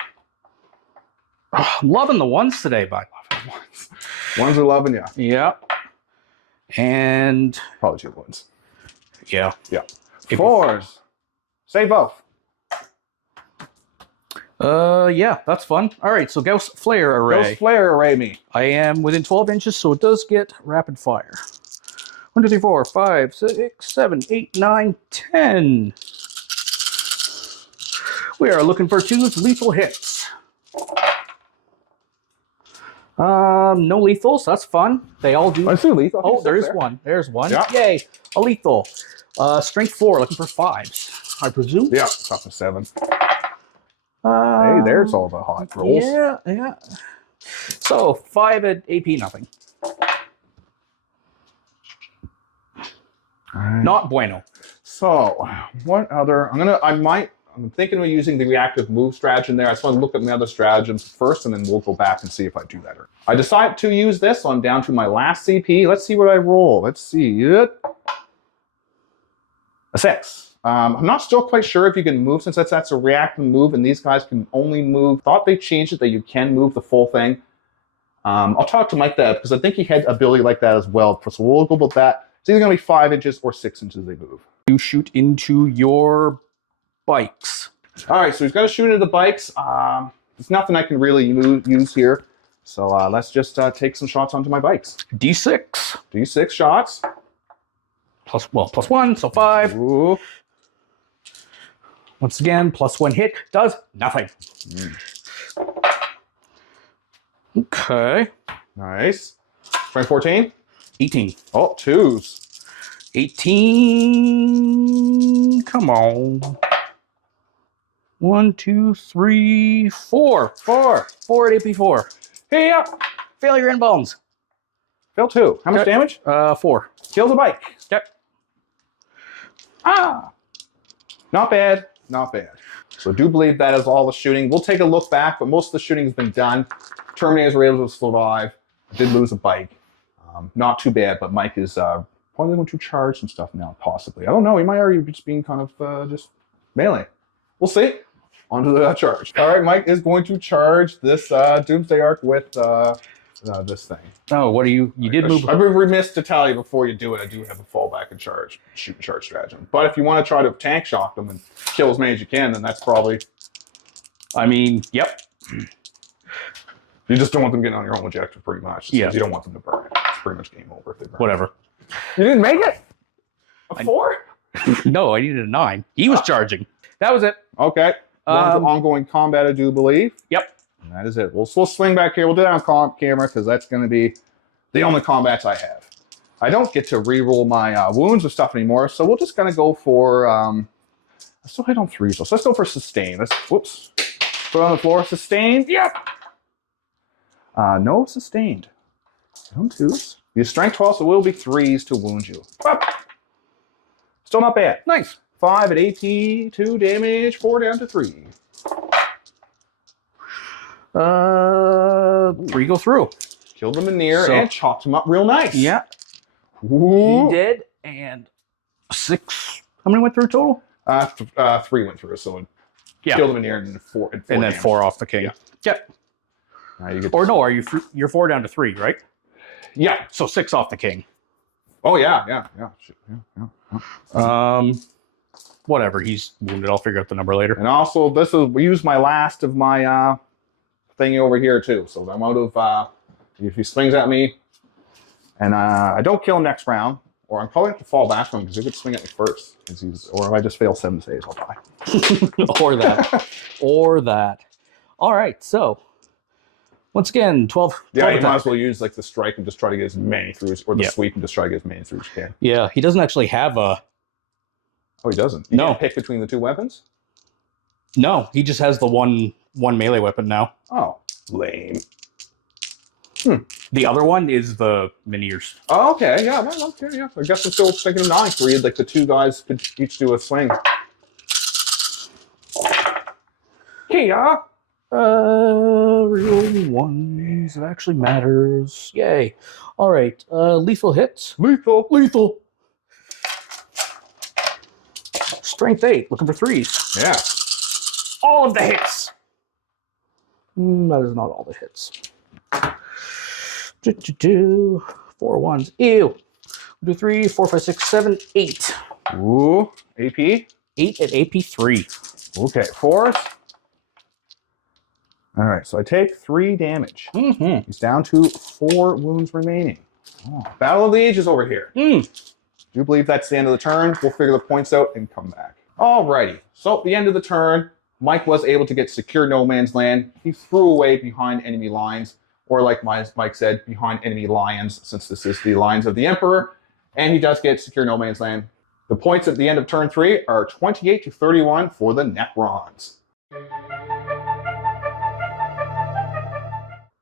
Oh, I'm loving the 1s today, bud. Ones are loving you. Yeah. And Probably 2 ones. yeah. Yeah. 4s. Say both. Yeah, that's fun. All right, so Gauss Flare Array. Ghost Flare Array me. I am within 12 inches, so it does get rapid fire. 1, 2, 3, 4, 5, 6, 7, 8, 9, 10. We are looking for 2 lethal hits. No lethals. That's fun. They all do. I see lethal. Oh, there is 1. There's 1. Yeah. Yay! A lethal. Strength 4. Looking for 5s. I presume. Yeah, top of 7. Hey, there's all the hot rolls. Yeah, yeah. So 5 at AP, nothing. Not bueno. So, what other? I'm thinking of using the reactive move stratagem there. I just want to look at my other stratagems first, and then we'll go back and see if I do that. I decided to use this, so I'm down to my last CP. Let's see what I roll. Let's see it. A 6. I'm not still quite sure if you can move, since that's a reactive move, and these guys can only move. Thought they changed it that you can move the full thing. I'll talk to Mike that because I think he had ability like that as well. So we'll go about that. It's either going to be 5 inches or 6 inches they move. You shoot into your bikes. All right, so he's got to shoot into the bikes. There's nothing I can really use here. So let's just take some shots onto my bikes. D6. D6 shots. Plus 1, so 5. Ooh. Once again, +1 hit does nothing. Okay. Nice. 14. 18. Oh, 2s. 18. Come on. 1, 2, 3, 4. 4 at AP4. Hey up. Failure and bones. Fail 2. How much damage? 4. Kills a bike. Yep. Not bad. Not bad. So I do believe that is all the shooting. We'll take a look back, but most of the shooting has been done. Terminators were able to survive. Did lose a bike. Not too bad, but Mike is probably going to charge some stuff now, possibly. I don't know. He might already be just being kind of just melee. We'll see. On to the charge. All right, Mike is going to charge this Doomsday Arc with this thing. Oh, what do you did move? I've been remiss to tell you before you do it, I do have a fallback and charge, shoot and charge stratagem. But if you want to try to tank shock them and kill as many as you can, then that's probably... I mean, yep. You just don't want them getting on your own objective, pretty much. Yeah. You don't want them to burn it. It's pretty much game over if they burn Whatever. it. You didn't make it? A 4? No, I needed a 9. He was charging. That was it. Okay. Ongoing combat, I do believe. Yep. And that is it. We'll swing back here. We'll do that on camera because that's going to be the only combats I have. I don't get to re-roll my wounds or stuff anymore, so we're just going to go for... I still hit on 3, so let's go for sustain. Whoops. Put it on the floor. Sustained. Yep. No sustained. No 2s. Your strength 12, so it will be 3s to wound you. Still not bad. Nice. 5 at AP, 2 damage, 4 down to 3. 3 go through. Killed him in near and chopped him up real nice. Yeah. Ooh. He did, and 6. How many went through total? 3 went through, so it killed him in near and 4. And then damage. 4 off the king. Yeah. Yep. Now you get Or no, you're 4 down to 3, right? Yeah. So 6 off the king. Oh yeah. Shit. Yeah. Whatever. He's wounded. I'll figure out the number later. And also, we use my last of my thingy over here too. So I'm out of if he swings at me, and I don't kill him next round, or I'm probably have to fall back from him because he could swing at me first. Or if I just fail 7 saves, I'll die. Or that. Or that. All right. So once again, 12. Yeah, you might as well use like the strike and just try to get as many through, or the sweep and just try to get as many through as you can. Yeah, he doesn't actually have a. Oh, he doesn't? No. Can't pick between the 2 weapons? No, he just has the one melee weapon now. Oh, lame. The other one is the Miniers. Oh, okay, yeah. I guess I'm still thinking of 9 for you. Like the 2 guys could each do a swing. Kia! Real ones. It actually matters. Yay. All right. Lethal hits. Lethal. Strength 8. Looking for 3s. Yeah. All of the hits. That is not all the hits. 4 1s. Ew. We'll do 3, 4, 5, 6, 7, 8. Ooh. AP? 8 at AP 3. Okay, 4. All right, so I take 3 damage. Mm-hmm. He's down to 4 wounds remaining. Oh, Battle of the Ages over here. Do you believe that's the end of the turn? We'll figure the points out and come back. Alrighty, so at the end of the turn, Mike was able to get secure no man's land. He threw away behind enemy lines, or like Mike said, behind enemy lions, since this is the Lions of the Emperor, and he does get secure no man's land. The points at the end of turn 3 are 28 to 31 for the Necrons.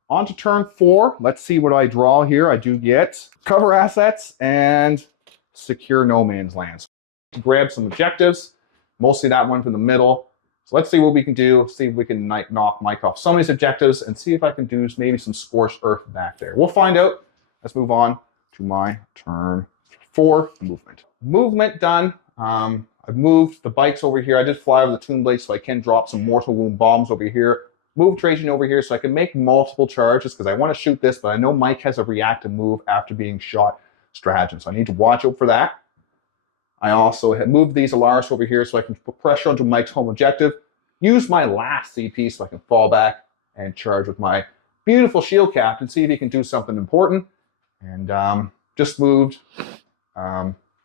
On to turn 4. Let's see what I draw here. I do get cover assets and secure no man's land. So grab some objectives, mostly that one from the middle. So let's see what we can do, see if we can knock Mike off some of these objectives, and see if I can do maybe some Scorched Earth back there. We'll find out. Let's move on to my turn 4, movement. Movement done. I've moved the bikes over here. I did fly over the Tomb Blade so I can drop some mortal wound bombs over here. Move Trajan over here so I can make multiple charges because I want to shoot this, but I know Mike has a reactive move after being shot stratagem, so I need to watch out for that. I also have moved these Alaris over here so I can put pressure onto Mike's home objective, use my last CP so I can fall back and charge with my beautiful shield captain, see if he can do something important. And just moved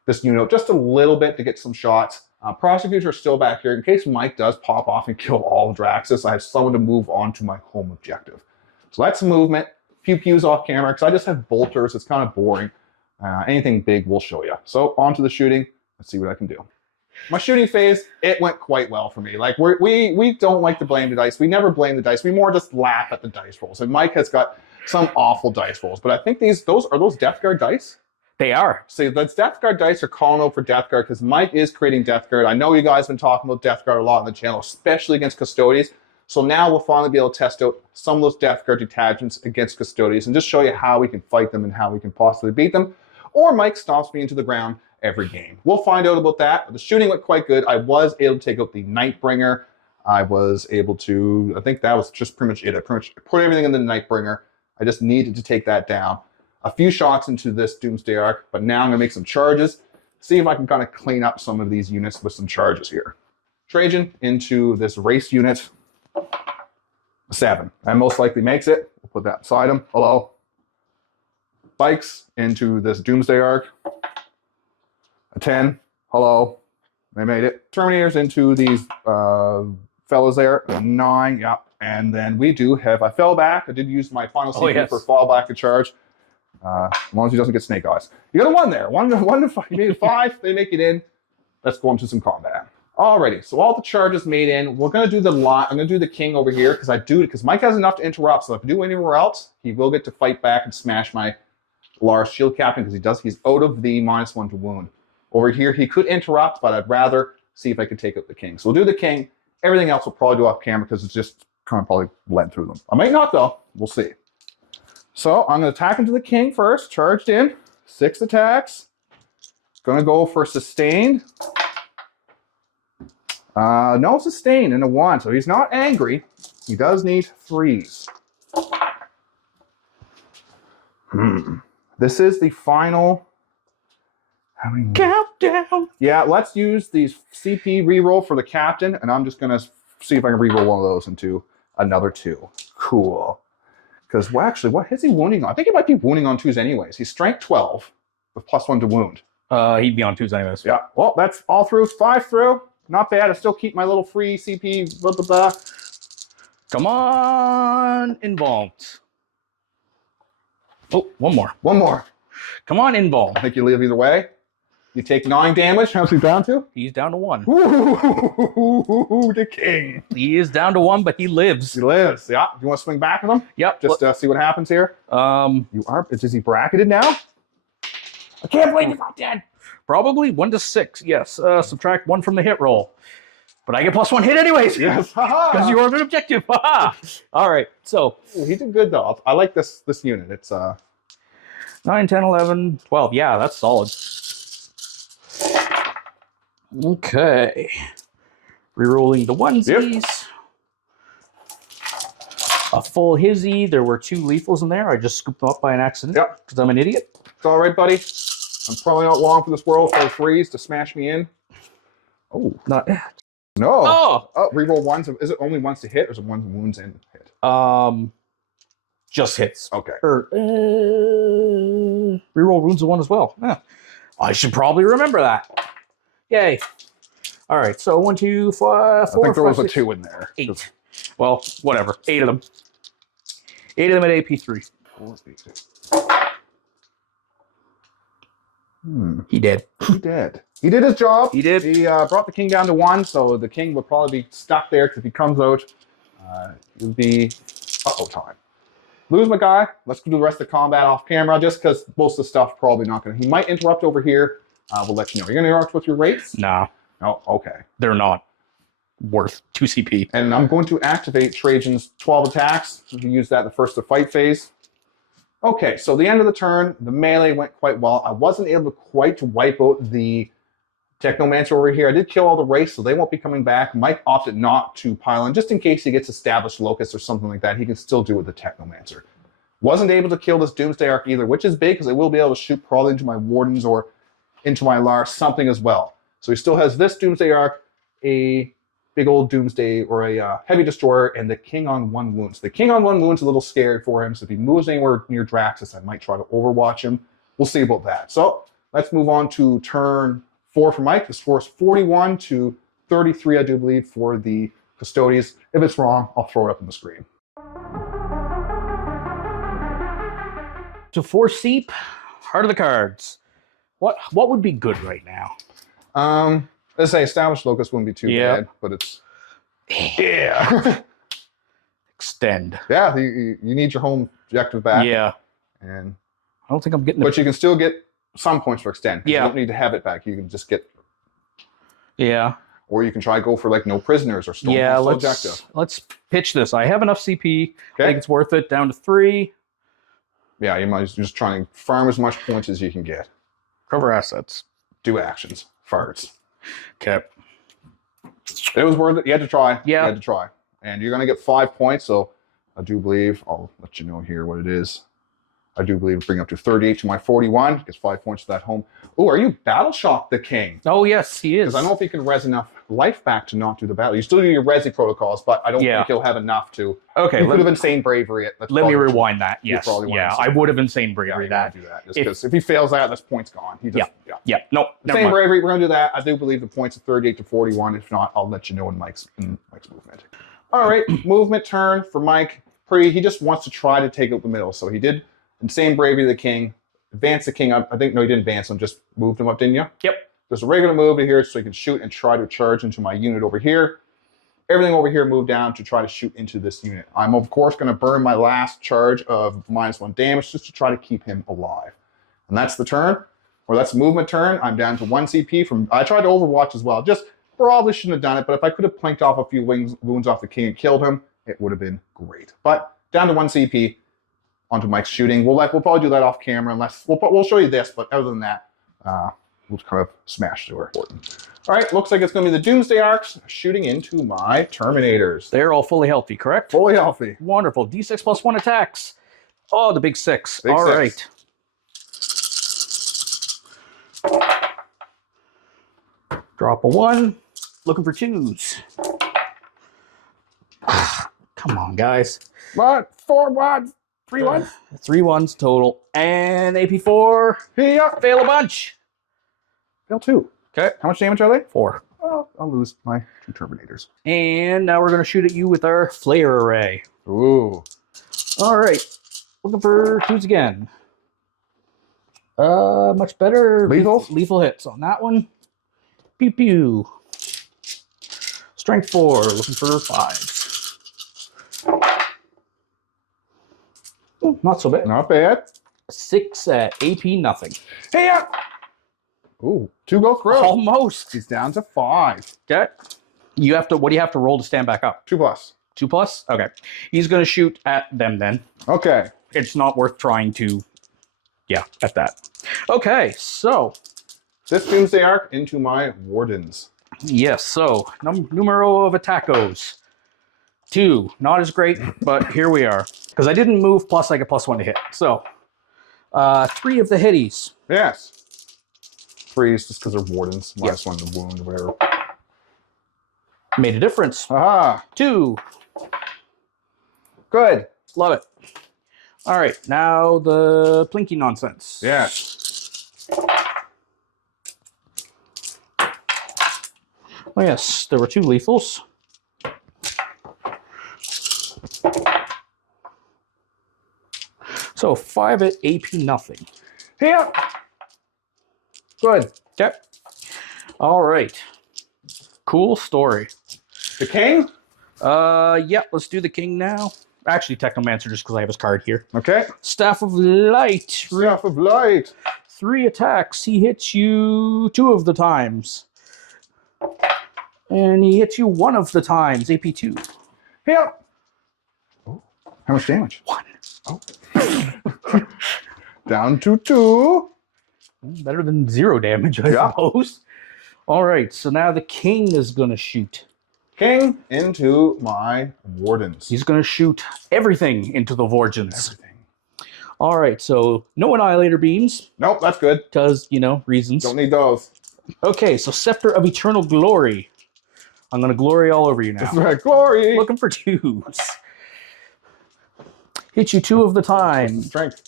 this unit just a little bit to get some shots. Prosecutors are still back here. In case Mike does pop off and kill all of Draxus, I have someone to move on to my home objective. So that's movement. Pew pews off camera because I just have bolters. It's kind of boring. Anything big we'll show you. So on to the shooting. Let's see what I can do. My shooting phase, it went quite well for me. Like we don't like to blame the dice. We never blame the dice. We more just laugh at the dice rolls. And Mike has got some awful dice rolls. But I think those Death Guard dice. They are. So that's Death Guard dice are calling out for Death Guard because Mike is creating Death Guard. I know you guys have been talking about Death Guard a lot on the channel, especially against Custodes. So now we'll finally be able to test out some of those Death Guard detachments against Custodes and just show you how we can fight them and how we can possibly beat them. Or Mike stomps me into the ground every game. We'll find out about that. But the shooting went quite good. I was able to take out the Nightbringer. I was able to, I think that was just pretty much it. I pretty much put everything in the Nightbringer. I just needed to take that down. A few shots into this Doomsday Arc, but now I'm going to make some charges. See if I can kind of clean up some of these units with some charges here. Trajan into this race unit. 7. That most likely makes it. We'll put that beside him. Hello. Bikes into this Doomsday Arc. A 10. Hello. They made it. Terminators into these fellas there. A 9. Yeah. And then we do have, I fell back. I did use my final CP for fall back to charge. As long as he doesn't get snake eyes. You got a 1 there. 1 to 5. You need a 5. They make it in. Let's go into some combat. Alrighty. So all the charges made in. We're gonna do the lot. I'm gonna do the king over here because Mike has enough to interrupt. So if I do anywhere else, he will get to fight back and smash my Lars shield captain because he's out of the -1 to wound. Over here he could interrupt, but I'd rather see if I could take out the king. So we'll do the king. Everything else we'll probably do off camera because it's just kind of probably blend through them. I might not though. We'll see. So I'm going to attack into the king first. Charged in. 6 attacks. Going to go for sustained. No sustained and a 1. So he's not angry. He does need 3s. This is the final. Countdown. Yeah, let's use the CP reroll for the captain. And I'm just going to see if I can reroll one of those into another 2. Cool. Because, well, actually, what is he wounding on? I think he might be wounding on 2s anyways. He's strength 12 with +1 to wound. He'd be on 2s anyways. Yeah. Well, that's all through. 5 through. Not bad. I still keep my little free CP. Blah, blah, blah. Come on, involved. Oh, one more. One more. Come on, involved. I think you leave either way. You take 9 damage. How's he down to? He's down to 1. Ooh, the king. He is down to 1, but he lives. He lives. Yeah. Do you want to swing back at him? Yep. Just see what happens here. You are. Is he bracketed now? I can't believe he's not dead. Probably 1 to 6. Yes. Subtract 1 from the hit roll. But I get +1 hit anyways. Yes. Because you are an objective. All right. So. Ooh, he did good though. I like this unit. It's 9, 10, 11, 12. Yeah, that's solid. Okay. Rerolling the onesies. Yep. A full hizzy. There were 2 lethals in there. I just scooped them up by an accident. Yep. Because I'm an idiot. It's all right, buddy. I'm probably not long for this world for 3s to smash me in. Oh. Not. No. Oh. Reroll 1s. Is it only 1s to hit or is it 1s and wounds and hit? Just hits. Okay. Or, reroll wounds of 1 as well. Yeah. I should probably remember that. Yay. All right, so 1, 2, 5, 4, I think there was 5, a 2 in there. 8. Well, whatever. 8 of them. 8 of them at AP3. 4, 8. He did. He did. He did his job. He did. He brought the king down to 1, so the king would probably be stuck there because if he comes out, it would be time. Lose my guy. Let's do the rest of the combat off camera just because most of the stuff probably not going to. He might interrupt over here. we'll let you know. You're going to interact with your rates? No, Oh, okay. they're not worth 2 CP. And I'm going to activate Trajan's 12 attacks. So you use that in the first of fight phase. Okay, so the end of the turn, the melee went quite well. I wasn't able to quite wipe out the Technomancer over here. I did kill all the race, so they won't be coming back. Mike opted not to pile in, just in case he gets established Locust or something like that. He can still do it with the Technomancer. Wasn't able to kill this Doomsday Ark either, which is big because I will be able to shoot probably into my Wardens or into my Lars, something as well. So he still has this Doomsday Ark, a big old Doomsday or a Heavy Destroyer, and the King on 1 wounds. The King on 1 wounds is a little scary for him, so if he moves anywhere near Draxus, I might try to overwatch him. We'll see about that. So let's move on to turn 4 for Mike. The score is 41 to 33, I do believe, for the Custodes. If it's wrong, I'll throw it up on the screen. So 4 Seep, Heart of the Cards. What would be good right now? Let's say established Locust wouldn't be too bad, but it's... Yeah. Extend. Yeah, you need your home objective back. Yeah. And I don't think I'm getting But you can still get some points for extend. Yeah. You don't need to have it back. You can just get... Yeah. Or you can try to go for like no prisoners or storm objective. Let's pitch this. I have enough CP. Okay. I think it's worth it. Down to 3. Yeah, you might just try and farm as much points as you can get. Cover assets. Do actions. Farts. Okay. It was worth it. You had to try. Yeah. You had to try. And you're going to get 5 points, so I do believe, I'll let you know here what it is. I do believe bring up to 38 to my 41. Gets 5 points to that home. Oh, are you Battle Shock the King? Oh, yes, he is. Because I don't know if he can res enough life back to not do the battle. You still do your resi protocols, but I don't think he'll have enough to. Okay. You could have Insane Bravery it. Let me rewind that. You Yes. probably want Yeah, to I would have Insane Bravery that. Do that. Just because if he fails that, this point's gone. He just, Yeah. No, never Insane mind. Bravery, we're going to do that. I do believe the points are 38 to 41. If not, I'll let you know in Mike's movement. All right, movement turn for Mike. He just wants to try to take out the middle. So he did Insane Bravery the King, advance the King up. I think, no, he didn't advance him, just moved him up, didn't you? Yep. There's a regular move in here so he can shoot and try to charge into my unit over here. Everything over here moved down to try to shoot into this unit. I'm, of course, going to burn my last charge of -1 damage just to try to keep him alive. And that's the turn, or that's movement turn. I'm down to 1 CP from... I tried to overwatch as well. Just probably shouldn't have done it, but if I could have planked off a few wounds off the King and killed him, it would have been great. But down to 1 CP onto Mike's shooting. We'll probably do that off camera unless... We'll show you this, but other than that... we'll kind of smash through her. All right, looks like it's going to be the Doomsday Arcs shooting into my Terminators. They're all fully healthy, correct? Fully healthy. Wonderful. D6 plus 1 attacks. Oh, the big 6. Big All 6. right. Drop a 1. Looking for 2s. Come on, guys. What? 4 1s? 3 1s? 3 1s total. And AP4. Yeah. Fail a bunch. Fail 2. Okay. How much damage are they? 4. Well, I'll lose my 2 Terminators. And now we're going to shoot at you with our Flare Array. Ooh. All right. Looking for 2s again. Much better. Lethal? Lethal hits on that one. Pew pew. Strength 4. Looking for 5s. Ooh, not so bad. Not bad. 6 at AP nothing. Hey, yeah. Ooh, 2 go through. Almost. He's down to 5. Okay. You have to. What do you have to roll to stand back up? 2 plus. 2 plus. Okay. He's going to shoot at them then. Okay. It's not worth trying to. Yeah, at that. Okay, so. This Doomsday Arc into my Wardens. Yes, so numero of attackos. 2, not as great, but here we are. Because I didn't move, plus I get +1 to hit. So, 3 of the hitties. Yes. 3s just because they're Wardens. -1 to wound, whatever. Made a difference. Aha. 2. Good. Love it. All right, now the plinky nonsense. Yes. Oh yes, there were 2 lethals. So 5 at AP nothing. Here. Good. Okay. All right. Cool story. The King? Yeah, let's do the King now. Actually, Technomancer, just because I have his card here. Okay. Staff of Light. Staff of Light. 3 attacks. He hits you 2 of the times. And he hits you 1 of the times, AP2. Yeah. Oh, how much damage? 1. Oh. Down to 2. Better than 0 damage, I suppose. All right, so now the king is going to shoot. King into my wardens. He's going to shoot everything into the Vorgens. Everything. All right, so no Annihilator Beams. Nope, that's good. Because, you know, reasons. Don't need those. Okay, so Scepter of Eternal Glory. I'm going to glory all over you now. That's right, glory. Looking for 2s. Hit you 2 of the time. Strength.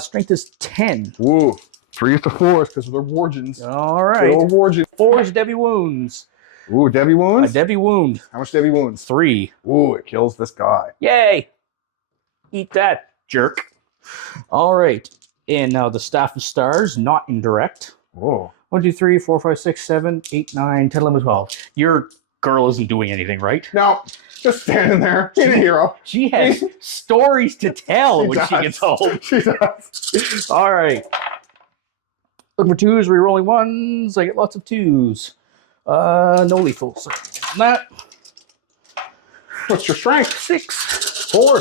Strength is 10. Woo. 3 to 4 because of their Vorgens. All right. Vorgens. 4's Debbie Wounds. Ooh, Debbie Wounds? A Debbie Wound. How much Debbie Wounds? 3. Ooh, it kills this guy. Yay! Eat that, jerk. All right. And now the Staff of Stars, not indirect. Whoa. 1, 2, 3, 4, 5, 6, 7, 8, 9, 10, 11, 12. Your girl isn't doing anything, right? No, just standing there. She's a hero. She has stories to tell when she gets home. She does. All right. Looking for 2s, re-rolling 1s. I get lots of 2s. No lethal. So that. What's your strength? 6. 4.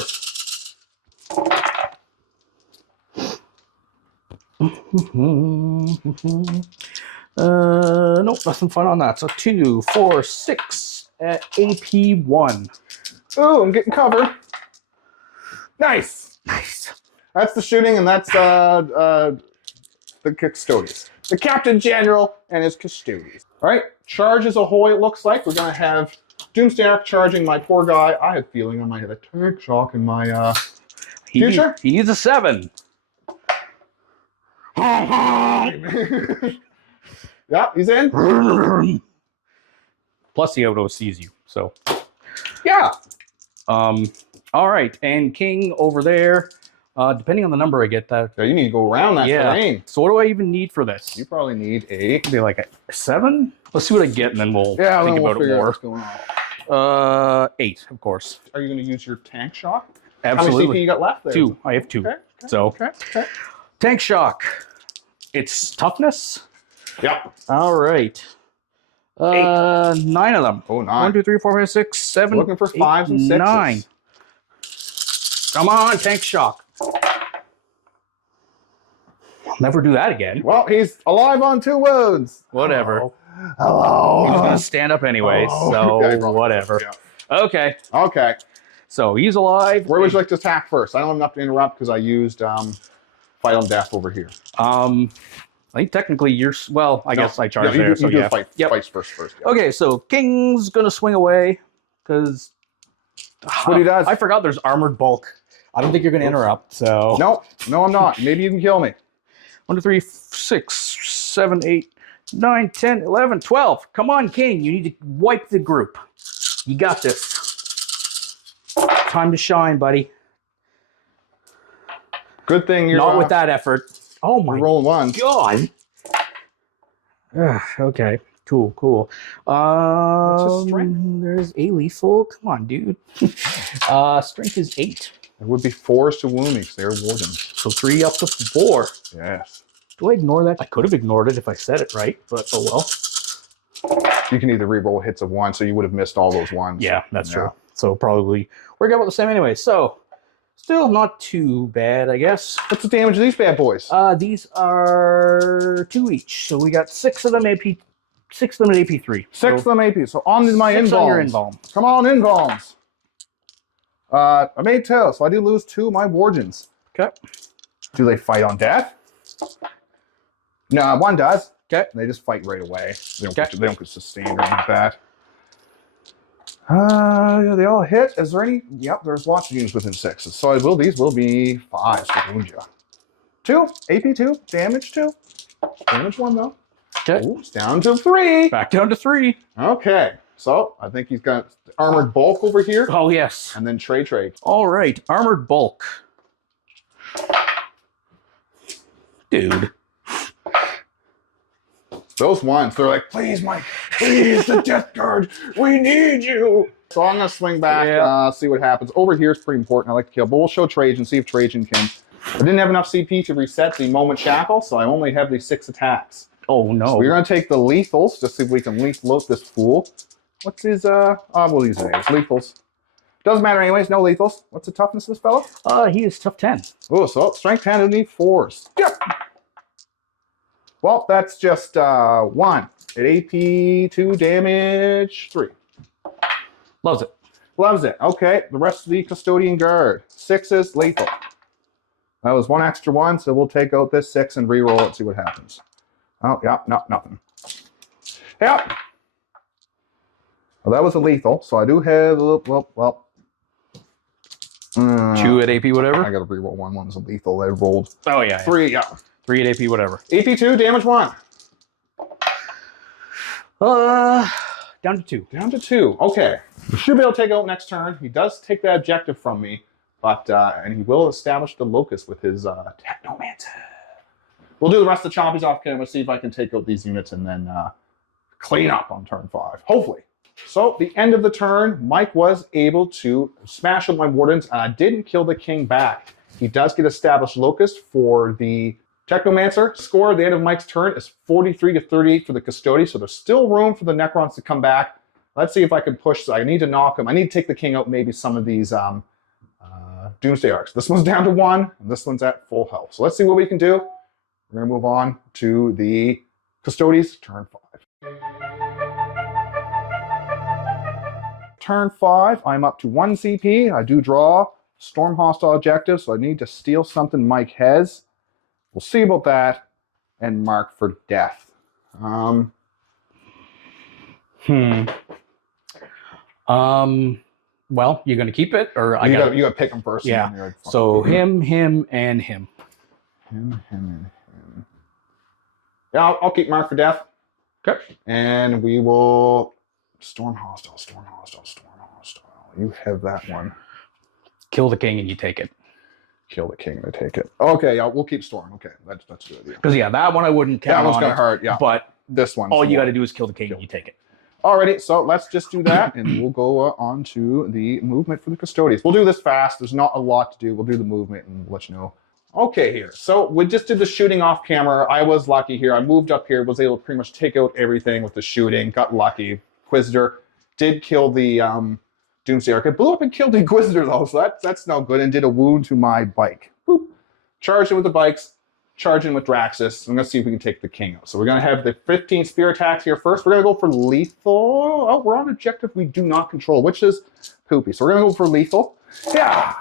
Nope, nothing fun on that. So 2, 4, 6 at AP1. Ooh, I'm getting cover. Nice. Nice. That's the shooting, and that's the Custodes. The Captain General and his Custodes. All right, charges ahoy, it looks like. We're going to have Doomsday Arc charging my poor guy. I had a feeling I might have a tank shock in my future. He needs a 7. Yeah, he's in. Plus he auto sees you, so. Yeah. All right, and King over there. Depending on the number I get, that. Yeah, you need to go around that terrain. So what do I even need for this? You probably need a... Be like a 7? Let's see what I get, and then we'll think about it more. What's going on. 8, of course. Are you going to use your tank shock? Absolutely. How many CP you got left there? 2. I have 2. Okay, So okay. tank shock. It's toughness. Yep. All right. 9 of them. Oh, 9. 1, 2, 3, 4, 5, 6, 7. Looking for 5s and 6s. 9. Come on, tank shock. I'll never do that again. Well, he's alive on 2 wounds. Whatever. Hello. He's gonna stand up anyway, so Okay, whatever. Yeah. Okay. Okay. So he's alive. Where would you like to attack first? I don't have enough to interrupt because I used Fight on Death over here. I think technically you're. Well, I guess I charged there. So yeah. Fights first. Yeah. Okay, so King's gonna swing away because. What he does? I forgot there's armored bulk. I don't think you're gonna interrupt. So. No, I'm not. Maybe you can kill me. 1, 2, 3, 6, 7, 8, 9, 10, 11, 12. Come on, King. You need to wipe the group. You got this. Time to shine, buddy. Good thing you're not with that effort. Oh my rolling 1s. God. Okay. Cool. What's his strength? There's a lethal. Come on, dude. Strength is 8. It would be 4s to wound me because they're wardens. So 3 up to 4. Yes. Do I ignore that? I could have ignored it if I said it right, but oh well. You can either reroll hits of 1, so you would have missed all those 1s. Yeah, that's true. So probably work out about the same anyway. So still not too bad, I guess. What's the damage of these bad boys? These are 2 each. So we got 6 of them AP. 6 of them at AP3. 6 of them AP. So on to my 6 involves. on your involve. Come on, involves. I made 2, so I do lose 2 of my Vorgens. Okay. Do they fight on death? No, 1 does. Okay. They just fight right away. They don't get sustained or anything like that. Yeah, they all hit. Is there any? Yep, there's lots of units within 6s. So these will be 5s to wound you. 2, AP 2, damage 2. Damage 1 though. Okay. Ooh, it's down to 3. Back down to 3. Okay. So I think he's got armored bulk over here. Oh yes. And then trade. All right, armored bulk. Dude. Those 1s, they're like, please, Mike, please, the Death Guard, we need you. So I'm going to swing back, see what happens. Over here is pretty important. I like to kill, but we'll show Trajan, see if Trajan can I didn't have enough CP to reset the moment shackle, so I only have the 6 attacks. Oh no. So we're going to take the lethals, just see if we can lethal this fool. What's his, we'll use his names. Lethals. Doesn't matter anyways, no lethals. What's the toughness of this fellow? He is tough 10. Oh, so strength 10 and need 4s. Yep. Well, that's just 1. At AP, 2 damage, 3. Loves it. Loves it. Okay, the rest of the Custodian Guard. 6s, lethal. That was 1 extra 1, so we'll take out this 6 and reroll it, see what happens. Oh, yeah, no, nothing. Yep. Well, that was a lethal, so I do have, well. 2 at AP, whatever? I gotta reroll 1. One's a lethal. I rolled Oh, yeah. 3, yeah. 3 at AP, whatever. AP 2, damage 1. Down to 2. Down to 2. Okay. We should be able to take out next turn. He does take that objective from me, but and he will establish the locus with his Technomancer. We'll do the rest of the chompies off camera, see if I can take out these units and then clean up on turn 5. Hopefully. So, the end of the turn, Mike was able to smash up my Wardens, and I didn't kill the King back. He does get established locus for the Technomancer. Score at the end of Mike's turn is 43 to 38 for the Custodian, so there's still room for the Necrons to come back. Let's see if I can push. So I need to knock him. I need to take the King out, maybe some of these Doomsday Arcs. This one's down to 1, and this one's at full health. So let's see what we can do. We're going to move on to the Custodians, turn 5. Turn 5, I'm up to 1 CP. I do draw Storm Hostile Objective, so I need to steal something Mike has. We'll see about that, and mark for death. Well, you're going to keep it, or you got to pick him first. Yeah. So him, and him. Him, and him. Yeah, I'll keep mark for death. Okay. And we will Storm Hostile. You have that one. Kill the King and you take it. Kill the King and I take it. Okay, yeah, we'll keep Storm. Okay, that's good. Because that one I wouldn't count on. That one's going to hurt, yeah. But this one. all you got to do is kill the King and you take it. Alrighty, so let's just do that, and we'll go on to the movement for the Custodians. We'll do this fast. There's not a lot to do. We'll do the movement and let you know. Okay, here. So we just did the shooting off camera. I was lucky here. I moved up here, was able to pretty much take out everything with the shooting. Got lucky. Inquisitor did kill the Doomsday Arc. It blew up and killed the Inquisitor, though, so that's no good, and did a wound to my bike. Boop. Charged it with the bikes. Charging with Draxus. I'm going to see if we can take the King out. So we're going to have the 15 spear attacks here first. We're going to go for lethal. Oh, we're on objective we do not control, which is poopy. So we're going to go for lethal. Yeah.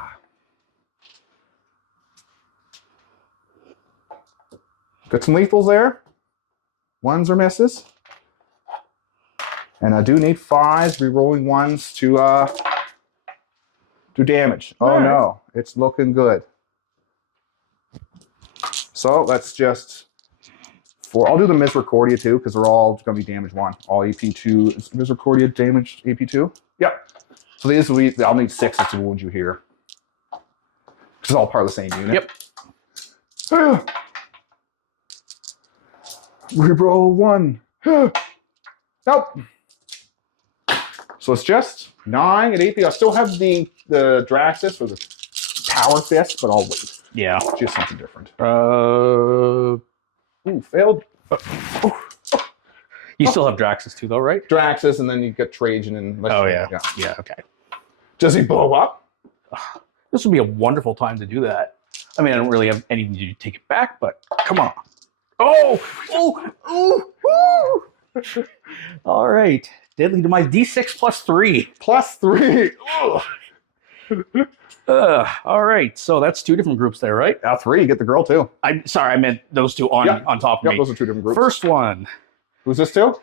Got some lethals there. 1s or misses. And I do need 5s, rerolling 1s to do damage. Oh no, it's looking good. So let's just, I'll do the Misericordia too, because they're all going to be damage 1. All AP2, is Misericordia damage AP2? Yep. So these I'll need 6 to wound you here. This is all part of the same unit. Yep. Reroll 1. Nope. So it's just 9 at AP. I still have the Draxus or the Power Fist, but I'll wait. Yeah. Just something different. Ooh, Failed. You still have Draxus too, though, right? Draxus, and then you get Trajan and... Oh, yeah. Yeah, okay. Does he blow up? This would be a wonderful time to do that. I mean, I don't really have anything to take it back, but come on. Oh! All right. Deadly Demise, D6 plus 3. Plus 3. All right. So that's 2 different groups there, right? 3, you get the girl too. I'm sorry, I meant those 2 on top of me. Those are 2 different groups. First one. Who's this to?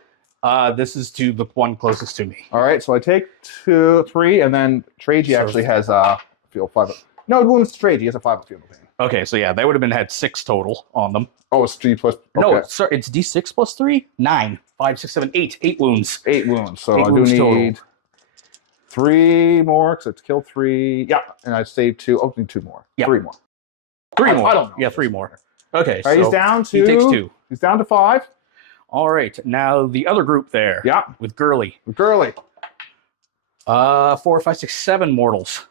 This is to the one closest to me. All right, so I take 2, 3, and then Tragi actually has field 5. No, it wounds to Tragi. He has a 5 field of pain. Okay, so yeah, they would have had 6 total on them. Oh, it's 3 plus. Okay. No, sorry, it's D6 plus 3? 9. 5, 6, 7, 8. 8 wounds. 8 wounds. So 8 I do wounds need total. 3 more, because it's killed 3. Yeah, and I saved 2. Oh, need 2 more. Yeah. 3 more. 3 more. I don't know. Yeah, 3 more. Okay, all right, so he's down to... he takes 2. He's down to 5. All right, now the other group there. Yeah. With Gurley. Gurley. 4, 5, 6, 7 mortals.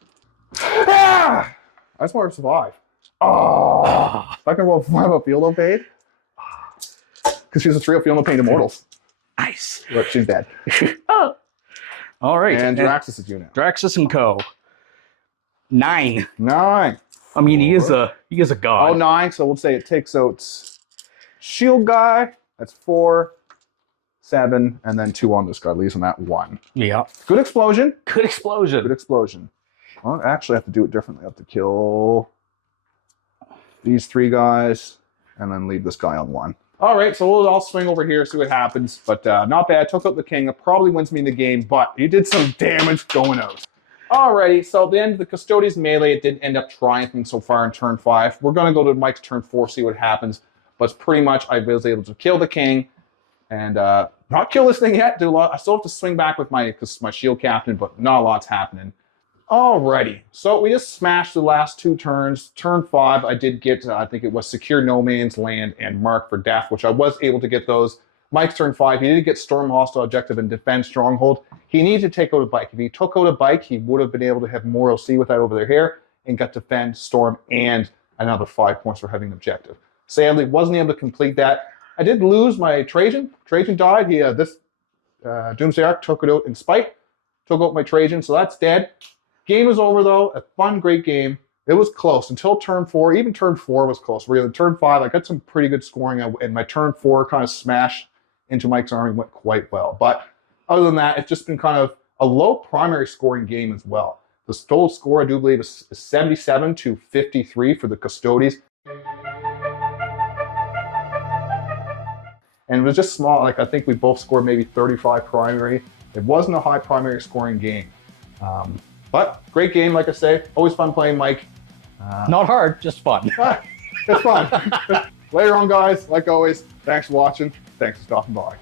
Ah! I just want to survive. Oh, I can roll 5 up Field of Fate. Because she's a 3 up Field of Pain Immortals. Nice. But she's dead. Oh. All right. And Draxus is you now. Draxus and Co. 9. 9. I mean, he is a god. Oh, 9. So we'll say it takes out Shield Guy. That's 4, 7, and then 2 on this guy. Leaves him at 1. Yeah. Good explosion. Good explosion. Good explosion. Well, actually, I have to do it differently. I have to kill these 3 guys and then leave this guy on 1. All right, so I'll swing over here, see what happens. But not bad. Took out the king. It probably wins me the game, but he did some damage going out. Alrighty, so at the end of the Custodes melee, it did end up triumphing so far in turn 5. We're going to go to Mike's turn 4, see what happens. But pretty much, I was able to kill the king and not kill this thing yet. Do a lot. I still have to swing back with my shield captain, but not a lot's happening. Alrighty, so we just smashed the last 2 turns. Turn 5, I did get, I think it was Secure No Man's Land and Mark for Death, which I was able to get those. Mike's turn 5, he did get Storm Hostile Objective and Defend Stronghold. He needed to take out a bike. If he took out a bike, he would have been able to have more OC with that over there here and got Defend, Storm, and another 5 points for having an objective. Sadly, wasn't able to complete that. I did lose my Trajan. Trajan died. This Doomsday Ark took it out in spite. Took out my Trajan, so that's dead. Game was over though. A fun, great game. It was close until turn 4. Even turn 4 was close. Really, turn 5, I got some pretty good scoring, and my turn 4 kind of smashed into Mike's army, went quite well. But other than that, it's just been kind of a low primary scoring game as well. The total score, I do believe, is 77 to 53 for the Custodes. And it was just small. Like, I think we both scored maybe 35 primary. It wasn't a high primary scoring game. But great game, like I say. Always fun playing Mike. Not hard, just fun. It's fun. Later on, guys, like always, thanks for watching. Thanks for stopping by.